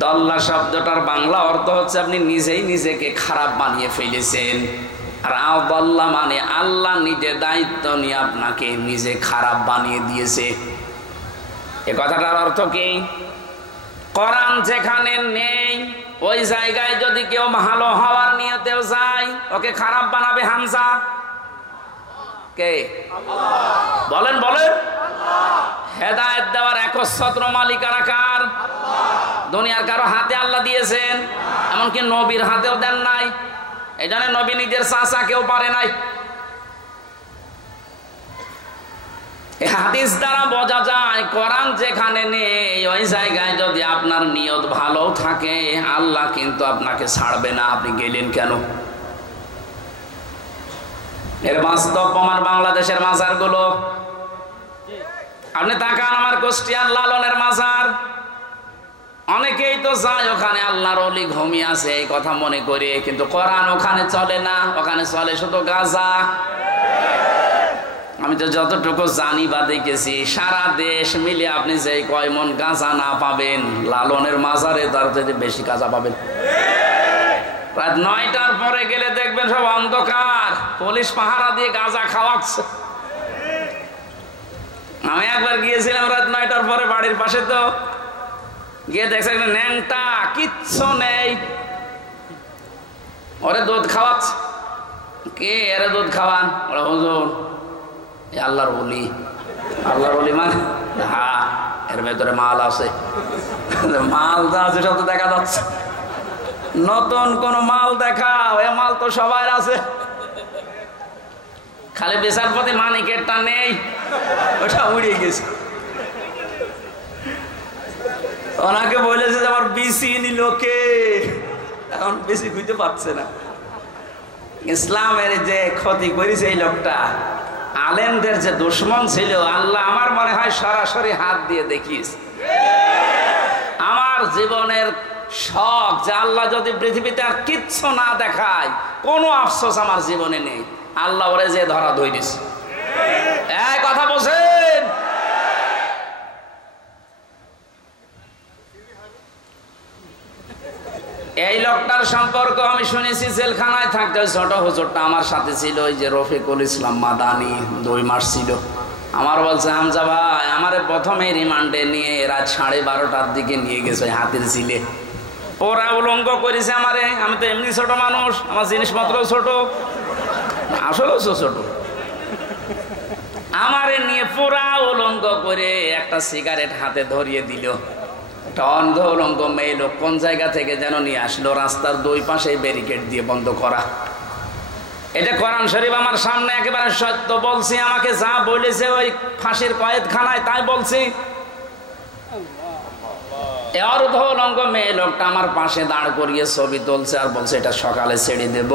দল্লা শব্দটার বাংলা অর্থ হচ্ছে আপনি নিজেই নিজেকে খারাপ বানিয়ে ফেলেছেন। আর আদাল্লা মানে আল্লাহ নিজে দায়িত্ব নিয়ে আপনাকে নিজে খারাপ বানিয়ে দিয়েছে। এ কথাটার অর্থ কি? কোরআন যেখানে নেই ওই জায়গায় যদি কেউ ভালো হওয়ার নিয়তেও যায়, ওকে খারাপ বানাবে হামজা কে? বলেন বলেন। হেদায়েত দেওয়ার একচ্ছত্র মালিকানা কার? দুনিয়ার কারো হাতে আল্লাহ দিয়েছেন, এমনকি নবীর হাতেও দেন নাই। এই জন্য নবী নিজের চাচা কেউ পারে নাই। এই হাদিস দ্বারা বোঝা যায় কোরআন যেখানে নেই ওই জায়গায় যদি আপনার নিয়ত ভালো থাকে, আল্লাহ কিন্তু আপনাকে ছাড়বে না। আপনি গেলেন কেন? এর বাস্তব প্রমাণ বাংলাদেশের মাজারগুলো। আপনি তাকান, আমার কুষ্টিয়ার লালনের মাজার। অনেকেই তো যায় ওখানে আল্লাহর ওলি ঘুমিয়ে আছে এই কথা মনে করে, কিন্তু কোরআন ওখানে চলে না, ওখানে চলে শুধু গাঁজা। আমি তো যতটুকু জানি বা দেখেছি, সারা দেশ মিলে আপনি যে কয় মন গাঁজা না পাবেন, লালনের মাজারে তার থেকে বেশি গাঁজা পাবেন। রাত 9টার পরে গেলে দেখবেন সব অন্ধকার, পুলিশ পাহারা দিয়ে গাঁজা খাওয়াচ্ছে। আমি একবার গিয়েছিলাম রাত 9টার পরে বাড়ির পাশে, তো গিয়ে দেখছে একটা ন্যাংটা, কিচ্ছু নেই, ওরে দুধ খাওয়াচ্ছে। কে এরে দুধ খাওয়ান? ওরা হুজুর আল্লাহর ওলি। আল্লাহর ওলি মানে? হ্যাঁ, এর ভেতরে মাল আছে। মাল তো আছে, সব তো দেখা যাচ্ছে। নতুন কোন মাল দেখাও, এ মাল তো সবাই আছে। খালি বিচারপতি মানিকেরটা নেই, ওটা উড়ে গেছে। ওনাকে বলেছে যে আমার বিসি নিল কে, এখন বেশি খুঁজতে পারছে না। ইসলামের যে ক্ষতি করেছে এই লোকটা, আলেমদের যে দুশ্মন ছিল, আল্লাহ আমার মনে হয় সরাসরি হাত দিয়ে দেখিস। আমার জীবনের শখ যে আল্লাহ যদি পৃথিবীতে আর কিচ্ছু না দেখায়, কোনো আফসোস আমার জীবনে নেই। আল্লাহ ওরে যে ধরা ধরিস। এই কথা বলছেন। এই লোকটার সম্পর্ক আমি শুনেছি, জেলখানায় থাকতে ওই ছোট হুজুরটা আমার সাথে ছিল, ওই যে রফিকুল ইসলাম মাদানি, 2 মাস ছিল। আমার বলছে, হামজা ভাই আমারে প্রথমে রিমান্ডে নিয়ে রাত 12:30টার দিকে নিয়ে গেছে ওই হাতির ঝিলে। ওরা উলঙ্গ করেছে আমারে, আমি তো এমনি ছোট মানুষ, আমার জিনিসপত্র ছোট, আসলেও ছোট। আমারে নিয়ে পুরা উলঙ্গ করে একটা সিগারেট হাতে ধরিয়ে দিল। একটা অন্ধ উলঙ্গ মেয়ে লোক কোন জায়গা থেকে যেন নিয়ে আসলো, রাস্তার 2 পাশে ব্যারিকেড দিয়ে বন্ধ করা। এটা কোরআন শরীফ আমার সামনে, একেবারে সত্য বলছি। আমাকে যা বলেছে ওই ফাঁসির কয়েদখানায় তাই বলছি। অর্ধ উলঙ্গ মেয়ে লোকটা আমার পাশে দাঁড় করিয়ে ছবি তুলছে আর বলছে এটা সকালে ছেড়ে দেব,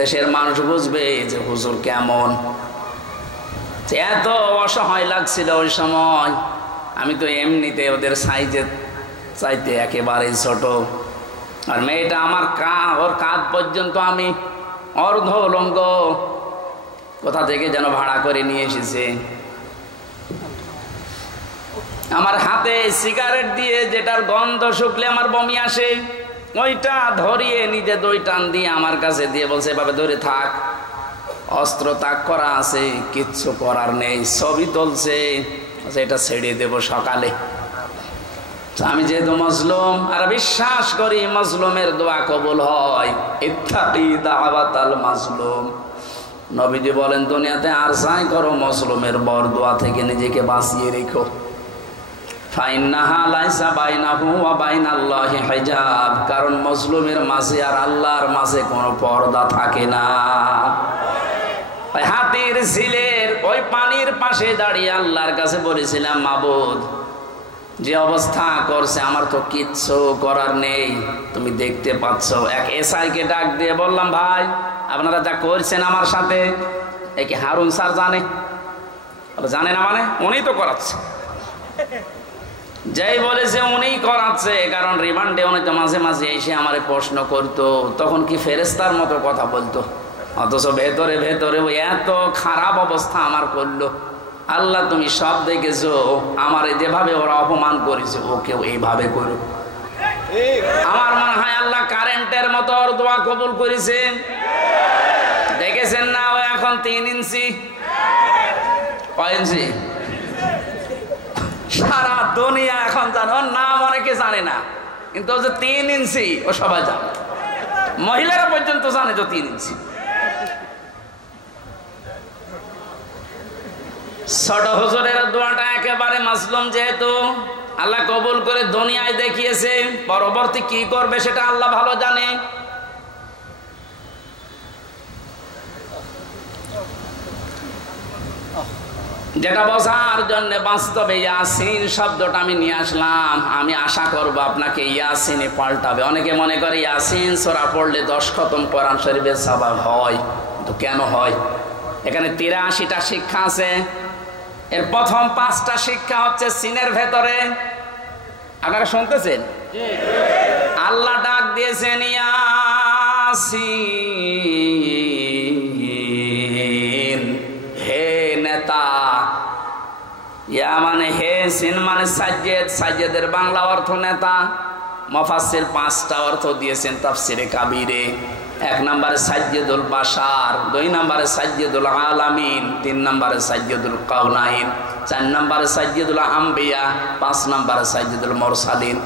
দেশের মানুষ বুঝবে যে হুজুর কেমন। এত অসহায় লাগছিল ওই সময়। আমি তো এমনিতে ওদের সাইজের চাইতে একেবারেই ছোট, আর মেয়েটা আমার ওর কাঁধ পর্যন্ত আমি অর্ধ উলঙ্গ, কোথা থেকে যেন ভাড়া করে নিয়ে এসেছে। আমার হাতে সিগারেট দিয়ে, যেটার গন্ধ শুকলে আমার বমি আসে, ওইটা ধরিয়ে নিজে 2 টান দিয়ে আমার কাছে দিয়ে বলছে এভাবে ধরে থাক, অস্ত্র তাক করা আছে, কিচ্ছু করার নেই। ছবি তুলছে, এটা ছেড়ে দেব সকালে। আমি যেহেতু মজলুম আর বিশ্বাস করি মজলুমের দোয়া কবুল হয়, ইত্তাকি দাওয়াতাল মাজলুম। নবীজি বলেন দুনিয়াতে আর যাই করো মজলুমের বরদোয়া থেকে নিজেকে বাঁচিয়ে রেখো। ফাইন্নাহা লাইসা বাইনাহু ওয়া বাইনাল্লাহি হিজাব, কারণ মজলুমের মাঝে আর আল্লাহর মাঝে কোনো পর্দা থাকে না। হাতির ঝিলের ওই পানির পাশে দাঁড়িয়ে আল্লাহর কাছে বলেছিলাম, মাবুদ যে অবস্থা করছে আমার তো কিচ্ছু করার নেই, তুমি দেখতে পাচ্ছ। এক এসআইকে ডাক দিয়ে বললাম, ভাই আপনারা যা করছেন আমার সাথে, এ কি হারুন স্যার জানে? জানে না মানে? উনি তো করাচ্ছে। যাই বলেছে উনি করাচ্ছে, কারণ রিমান্ডে উনি তো মাঝে মাঝে এসে আমারে প্রশ্ন করতো, তখন কি ফেরেস্তার মতো কথা বলতো, অথচ ভেতরে ভেতরে ওই এত খারাপ অবস্থা আমার করলো। আল্লাহ তুমি সব দেখেছো, আমার যেভাবে ওরা অপমান করেছে ওকেও এইভাবে করো। আমার মনে হয় আল্লাহ কারেন্টের মতো ওর দোয়া কবুল করেছে। দেখেছেন না, ও এখন 3 ইঞ্চি, কয় ইঞ্চি? সারা দুনিয়া এখন জানো, ওর নাম অনেকে জানে না, কিন্তু ও যে 3 ইঞ্চি ও সবাই জানে, মহিলারা পর্যন্ত জানে যে 3 ইঞ্চি। ছোট হুজুরের দোয়াটা একেবারে মাজলুম, যেহেতু আল্লাহ কবুল করে দুনিয়ায় দেখিয়েছে, পরবর্তী কি করবে সেটা আল্লাহ ভালো জানে। যেটা বোঝার জন্য বাস্তবে ইয়াসিন শব্দটা আমি নিয়ে আসলাম। আমি আশা করব আপনাকে ইয়াসিনে পাল্টাবে। অনেকে মনে করে ইয়াসিন সূরা পড়লে 10 খতম কোরআন শরীফের সওয়াব হয়, তো কেন হয়? এখানে 83টা শিক্ষা আছে। এর প্রথম 5টা শিক্ষা হচ্ছে সিনের ভেতরে। আপনারা শুনতেছেন? আল্লাহ ডাক দিয়েছেন ইয়াসিন, হে নেতা। ইয়া মানে হে, সিন মানে সাজ্জেদ, সাজ্জেদের বাংলা অর্থ নেতা। মুফাসসির 5টা অর্থ দিয়েছেন তাফসিরে কাবীরে। 1 নম্বরে সাজ্জেদুল বাশার, 2 নম্বরে সাজ্জেদুল আলামিন, 3 নম্বরে সাজ্জেদুল কাউনাইন, 4 নম্বরে সাজ্জেদুল আম্বিয়া, 5 নম্বরে সাজ্জেদুল মুরসালিন।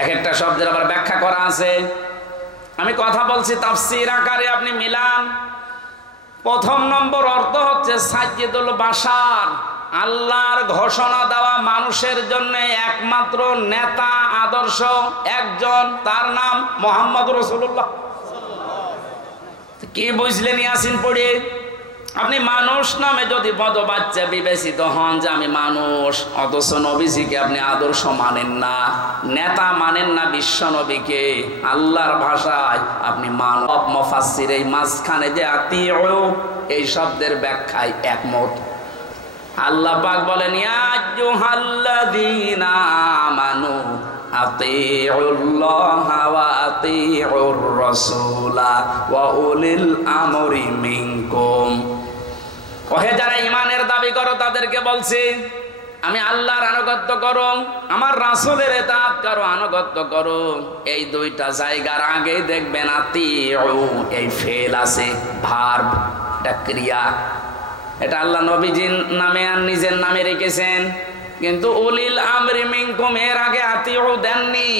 এক একটা শব্দের আবার ব্যাখ্যা করা আছে। আমি কথা বলছি তাফসীর আকারে, আপনি মিলান। প্রথম নম্বর অর্থ হচ্ছে সাজ্জেদুল বাশার, আল্লাহর ঘোষণা দেওয়া মানুষের জন্য একমাত্র নেতা আদর্শ একজন, তার নাম মুহাম্মদ রাসূলুল্লাহ। কি বুঝলেন ইয়াসিন পড়ে? আপনি মানুষ নামে যদি বদবাচ্চা বিবেচিত হন যে আমি মানুষ, অথচ নবীজিকে আপনি আদর্শ মানেন না, নেতা মানেন না, বিশ্ব নবীকে, আল্লাহর ভাষায় আপনি মানব। মুফাসসির এই মাঝখানে যে আতিউ এই শব্দের ব্যাখ্যায় একমত। আল্লাহ পাক বলেন ইয়া আইয়ুহাল্লাযীনা আমানু আতিউল্লাহা ওয়া আতিউর রাসূলা ওয়া উলিল আমরি মিনকুম। ওহে যারা ঈমানের দাবি করো তাদেরকে বলছি, আমি আল্লাহর আনুগত্য করো, আমার রাসূলের ইতাআত করো, আনুগত্য করো। এই দুইটা জায়গার আগে দেখবেন আতিউ, এই ফেল আছে, ভার্ব, এটা ক্রিয়া। এটা আল্লাহ নবীজির নামে আর নিজের নামে রেখেছেন, কিন্তু উলিল আমরি মিনকুম এর আগে আতিউ দেননি।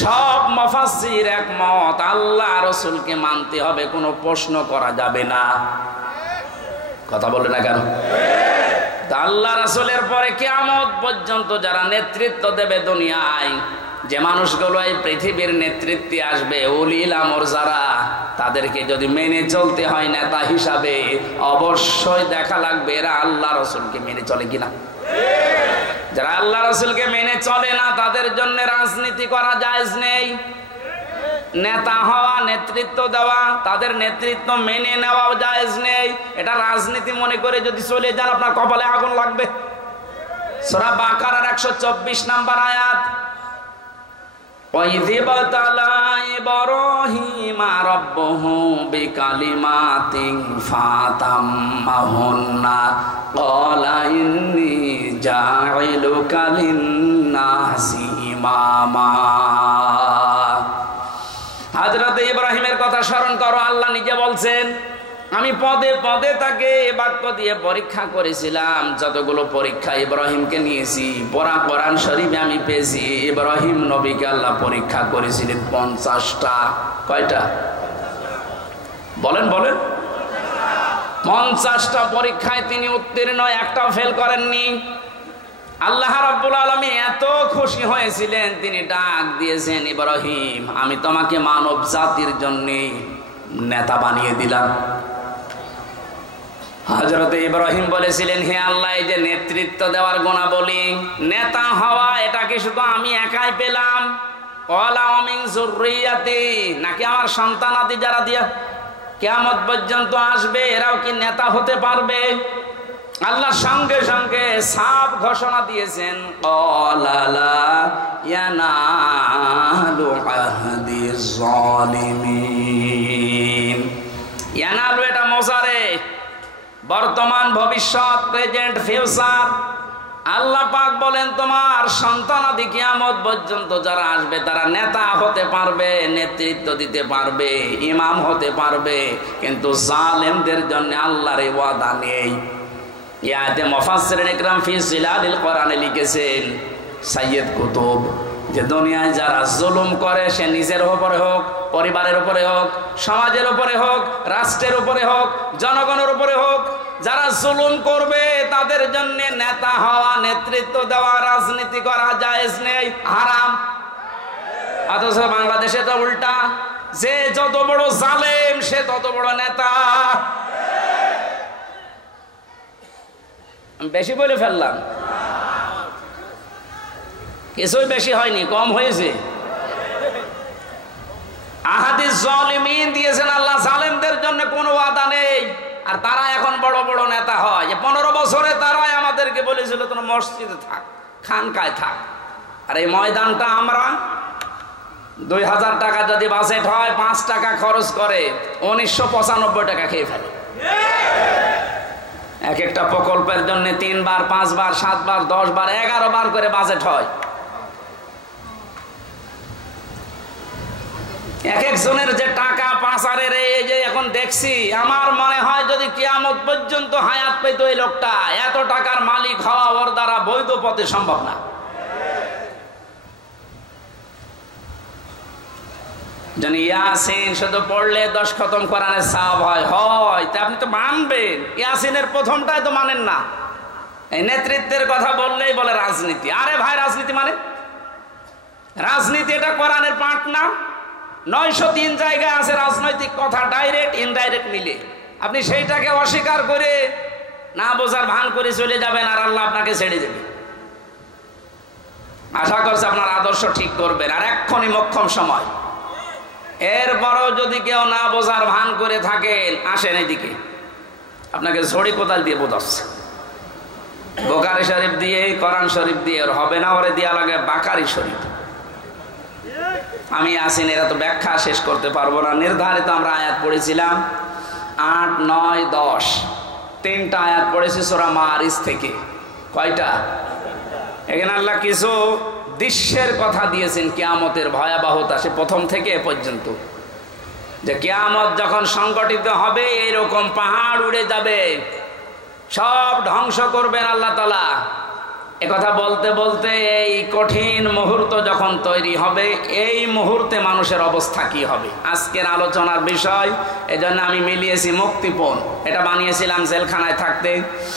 সব মুফাসসির একমত, আল্লাহ রাসূলকে মানতে হবে, কোনো প্রশ্ন করা যাবে না। কথা বলে না কেন? আল্লাহ রাসূলের পরে কিয়ামত পর্যন্ত যারা নেতৃত্ব দেবে দুনিয়ায়, যে মানুষগুলো এই পৃথিবীর নেতৃত্বে আসবে, উলিল আমর যারা, তাদেরকে যদি মেনে চলতে হয় নেতা হিসাবে, অবশ্যই দেখা লাগবে এরা আল্লাহ রাসূলকে মেনে চলে কিনা। যারা আল্লাহ রাসূলকে মেনে চলে না, তাদের জন্য রাজনীতি করা জায়েজ নেই। নেতা হওয়া, নেতৃত্ব দেওয়া, তাদের নেতৃত্ব মেনে নেওয়াও জায়েজ নেই। এটা রাজনীতি মনে করে যদি চলে যান, আপনার কপালে আগুন লাগবে। সূরা বাকারার 124 নম্বর আয়াত, وَإِذِ ابْتَلَى إِبْرَاهِيمَ رَبُّهُ بِكَلِمَاتٍ فَأَتَمَّهُنَّ قَالَ إِنِّي جَاعِلُكَ لِلنَّاسِ إِمَامًا। হযরত ইব্রাহিমের কথা স্মরণ করো। আল্লাহ নিজে বলছেন, আমি পদে পদে তাকে বাক্য দিয়ে পরীক্ষা করেছিলাম। যতগুলো পরীক্ষা ইব্রাহিমকে নিয়েছি, পুরা কোরআন শরীফে আমি পেয়েছি ইব্রাহিম নবীকে আল্লাহ পরীক্ষা করেছিলেন 50টা। কয়টা বলেন বলেন? 50টা পরীক্ষায় তিনি উত্তীর্ণ, একটাও ফেল করেননি। আল্লাহ রাব্বুল আলামিন এত খুশি হয়েছিলেন, তিনি ডাক দিয়েছেন, ইব্রাহিম আমি তোমাকে মানব জাতির জন্য নেতা বানিয়ে দিলাম। হযরত ইব্রাহিম বলেছিলেন, হে আল্লাহ, এই যে নেতৃত্ব দেওয়ার গুণাবলী, নেতা হওয়া, এটা কি শুধু আমি একাই পেলাম? ওয়ালা মিন যুররিয়াতি, নাকি আমার সন্তানাদি যারা দিয়া কিয়ামত পর্যন্ত আসবে, এরাও কি নেতা হতে পারবে? আল্লাহ সঙ্গে সঙ্গে সাফ ঘোষণা দিয়েছেন, ক্বালা লা ইয়ানালু আহদিজ জালিমিন। ইয়ানালু এটা মোজারে, বর্তমান, ভবিষ্যৎ, প্রেজেন্ট, ফিউচার। আল্লাহ পাক বলেন, তোমার সন্তানাদি কিয়ামত পর্যন্ত যারা আসবে, তারা নেতা হতে পারবে, নেতৃত্ব দিতে পারবে, ইমাম হতে পারবে, কিন্তু জালেমদের জন্য আল্লাহর এই ওয়াদা নেই। ইয়াতে মুফাসসিরিন ইকরাম ফি জিলালিল কোরআনে লিখেছেন সাইয়্যিদ কুতুব, যে দুনিয়ায় যারা জুলুম করে, সে নিজের উপরে হোক, পরিবারের উপরে হোক, সমাজের উপরে হোক, রাষ্ট্রের উপরে হোক, জনগণের উপরে হোক, যারা জুলুম করবে তাদের জন্য নেতা হওয়া, নেতৃত্ব দেওয়া, রাজনীতি করা জায়েজ নেই, হারাম। অথচ বাংলাদেশে তো উল্টা, যে যত বড় জালেম সে তত বড় নেতা। বেশি বলে ফেললাম? কিছুই বেশি হয়নি, কম হয়েছে। আহাদিস জালিমিন দিয়েছেন আল্লাহ, জালেমদের জন্য কোনো ওয়াদা নেই। আর তারা এখন বড় বড় নেতা হয়। 15 বছরে তারাই আমাদেরকে বলেছিল তোমরা মসজিদে থাক, খানকায় থাক। আর এই ময়দানটা আমরা 2000 টাকা যদি বাজেট হয়, 5 টাকা খরচ করে 1995 টাকা খেয়ে ফেলে। এক একটা প্রকল্পের জন্য 3 বার, 5 বার, 7 বার, 10 বার, 11 বার করে বাজেট হয়। এক একজনের যে টাকা পাচারের, এই যে এখন দেখছি, আমার মনে হয় যদি কিয়ামত পর্যন্ত হায়াত পেত এই লোকটা, এত টাকার মালিক হওয়া ওর দ্বারা বৈধ পথে সম্ভব না। জানি ইয়াসিন শুধু পড়লে 10 খতম কোরআনের সওয়াব হয়, তা আপনি তো মানবেন। ইয়াসিনের প্রথমটাই তো মানেন না। এই নেতৃত্বের কথা বললেই বলে রাজনীতি। আরে ভাই, রাজনীতি মানে রাজনীতি, এটা কোরআনের পাঠ না। 903 জায়গায় আছে রাজনৈতিক কথা, ডাইরেক্ট ইনডাইরেক্ট মিলে। আপনি সেইটাকে অস্বীকার করে না বোঝার ভান করে চলে যাবেন, আর আল্লাহ আপনাকে ছেড়ে দেবে। আশা করছি আপনার আদর্শ ঠিক করবেন, আর এক্ষুনি মোক্ষম সময়। এরপরও যদি কেউ না বোঝার ভান করে থাকেন, আসেন এদিকে, আপনাকে ঝড়ি কোদাল দিয়ে বোঝাচ্ছে। বুখারী শরীফ দিয়ে, কোরআন শরীফ দিয়ে ওর হবে না, ওরে দেয়া লাগে বাকারি শরীফ। আমি আসেন, এরা তো ব্যাখ্যা শেষ করতে পারবো না। নির্ধারিত আমরা আয়াত পড়েছিলাম 8, 9, 10, 3টা আয়াত পড়েছি সূরা মারিজ থেকে। কয়টা? এখানে আল্লাহ কিছু দৃশ্যের কথা দিয়েছেন কিয়ামতের ভয়াবহতা, সে প্রথম থেকে এ পর্যন্ত, যে কিয়ামত যখন সংগঠিত হবে এইরকম পাহাড় উড়ে যাবে, সব ধ্বংস করবেন আল্লাহ তাআলা। একথা বলতে বলতে এই কঠিন মুহূর্ত যখন তৈরি হবে, এই মুহূর্তে মানুষের অবস্থা কি হবে আজকের আলোচনার বিষয়। এজন্য আমি মিলিয়েছি মুক্তিপণ, এটা বানিয়েছিলাম জেলখানায় থাকতে।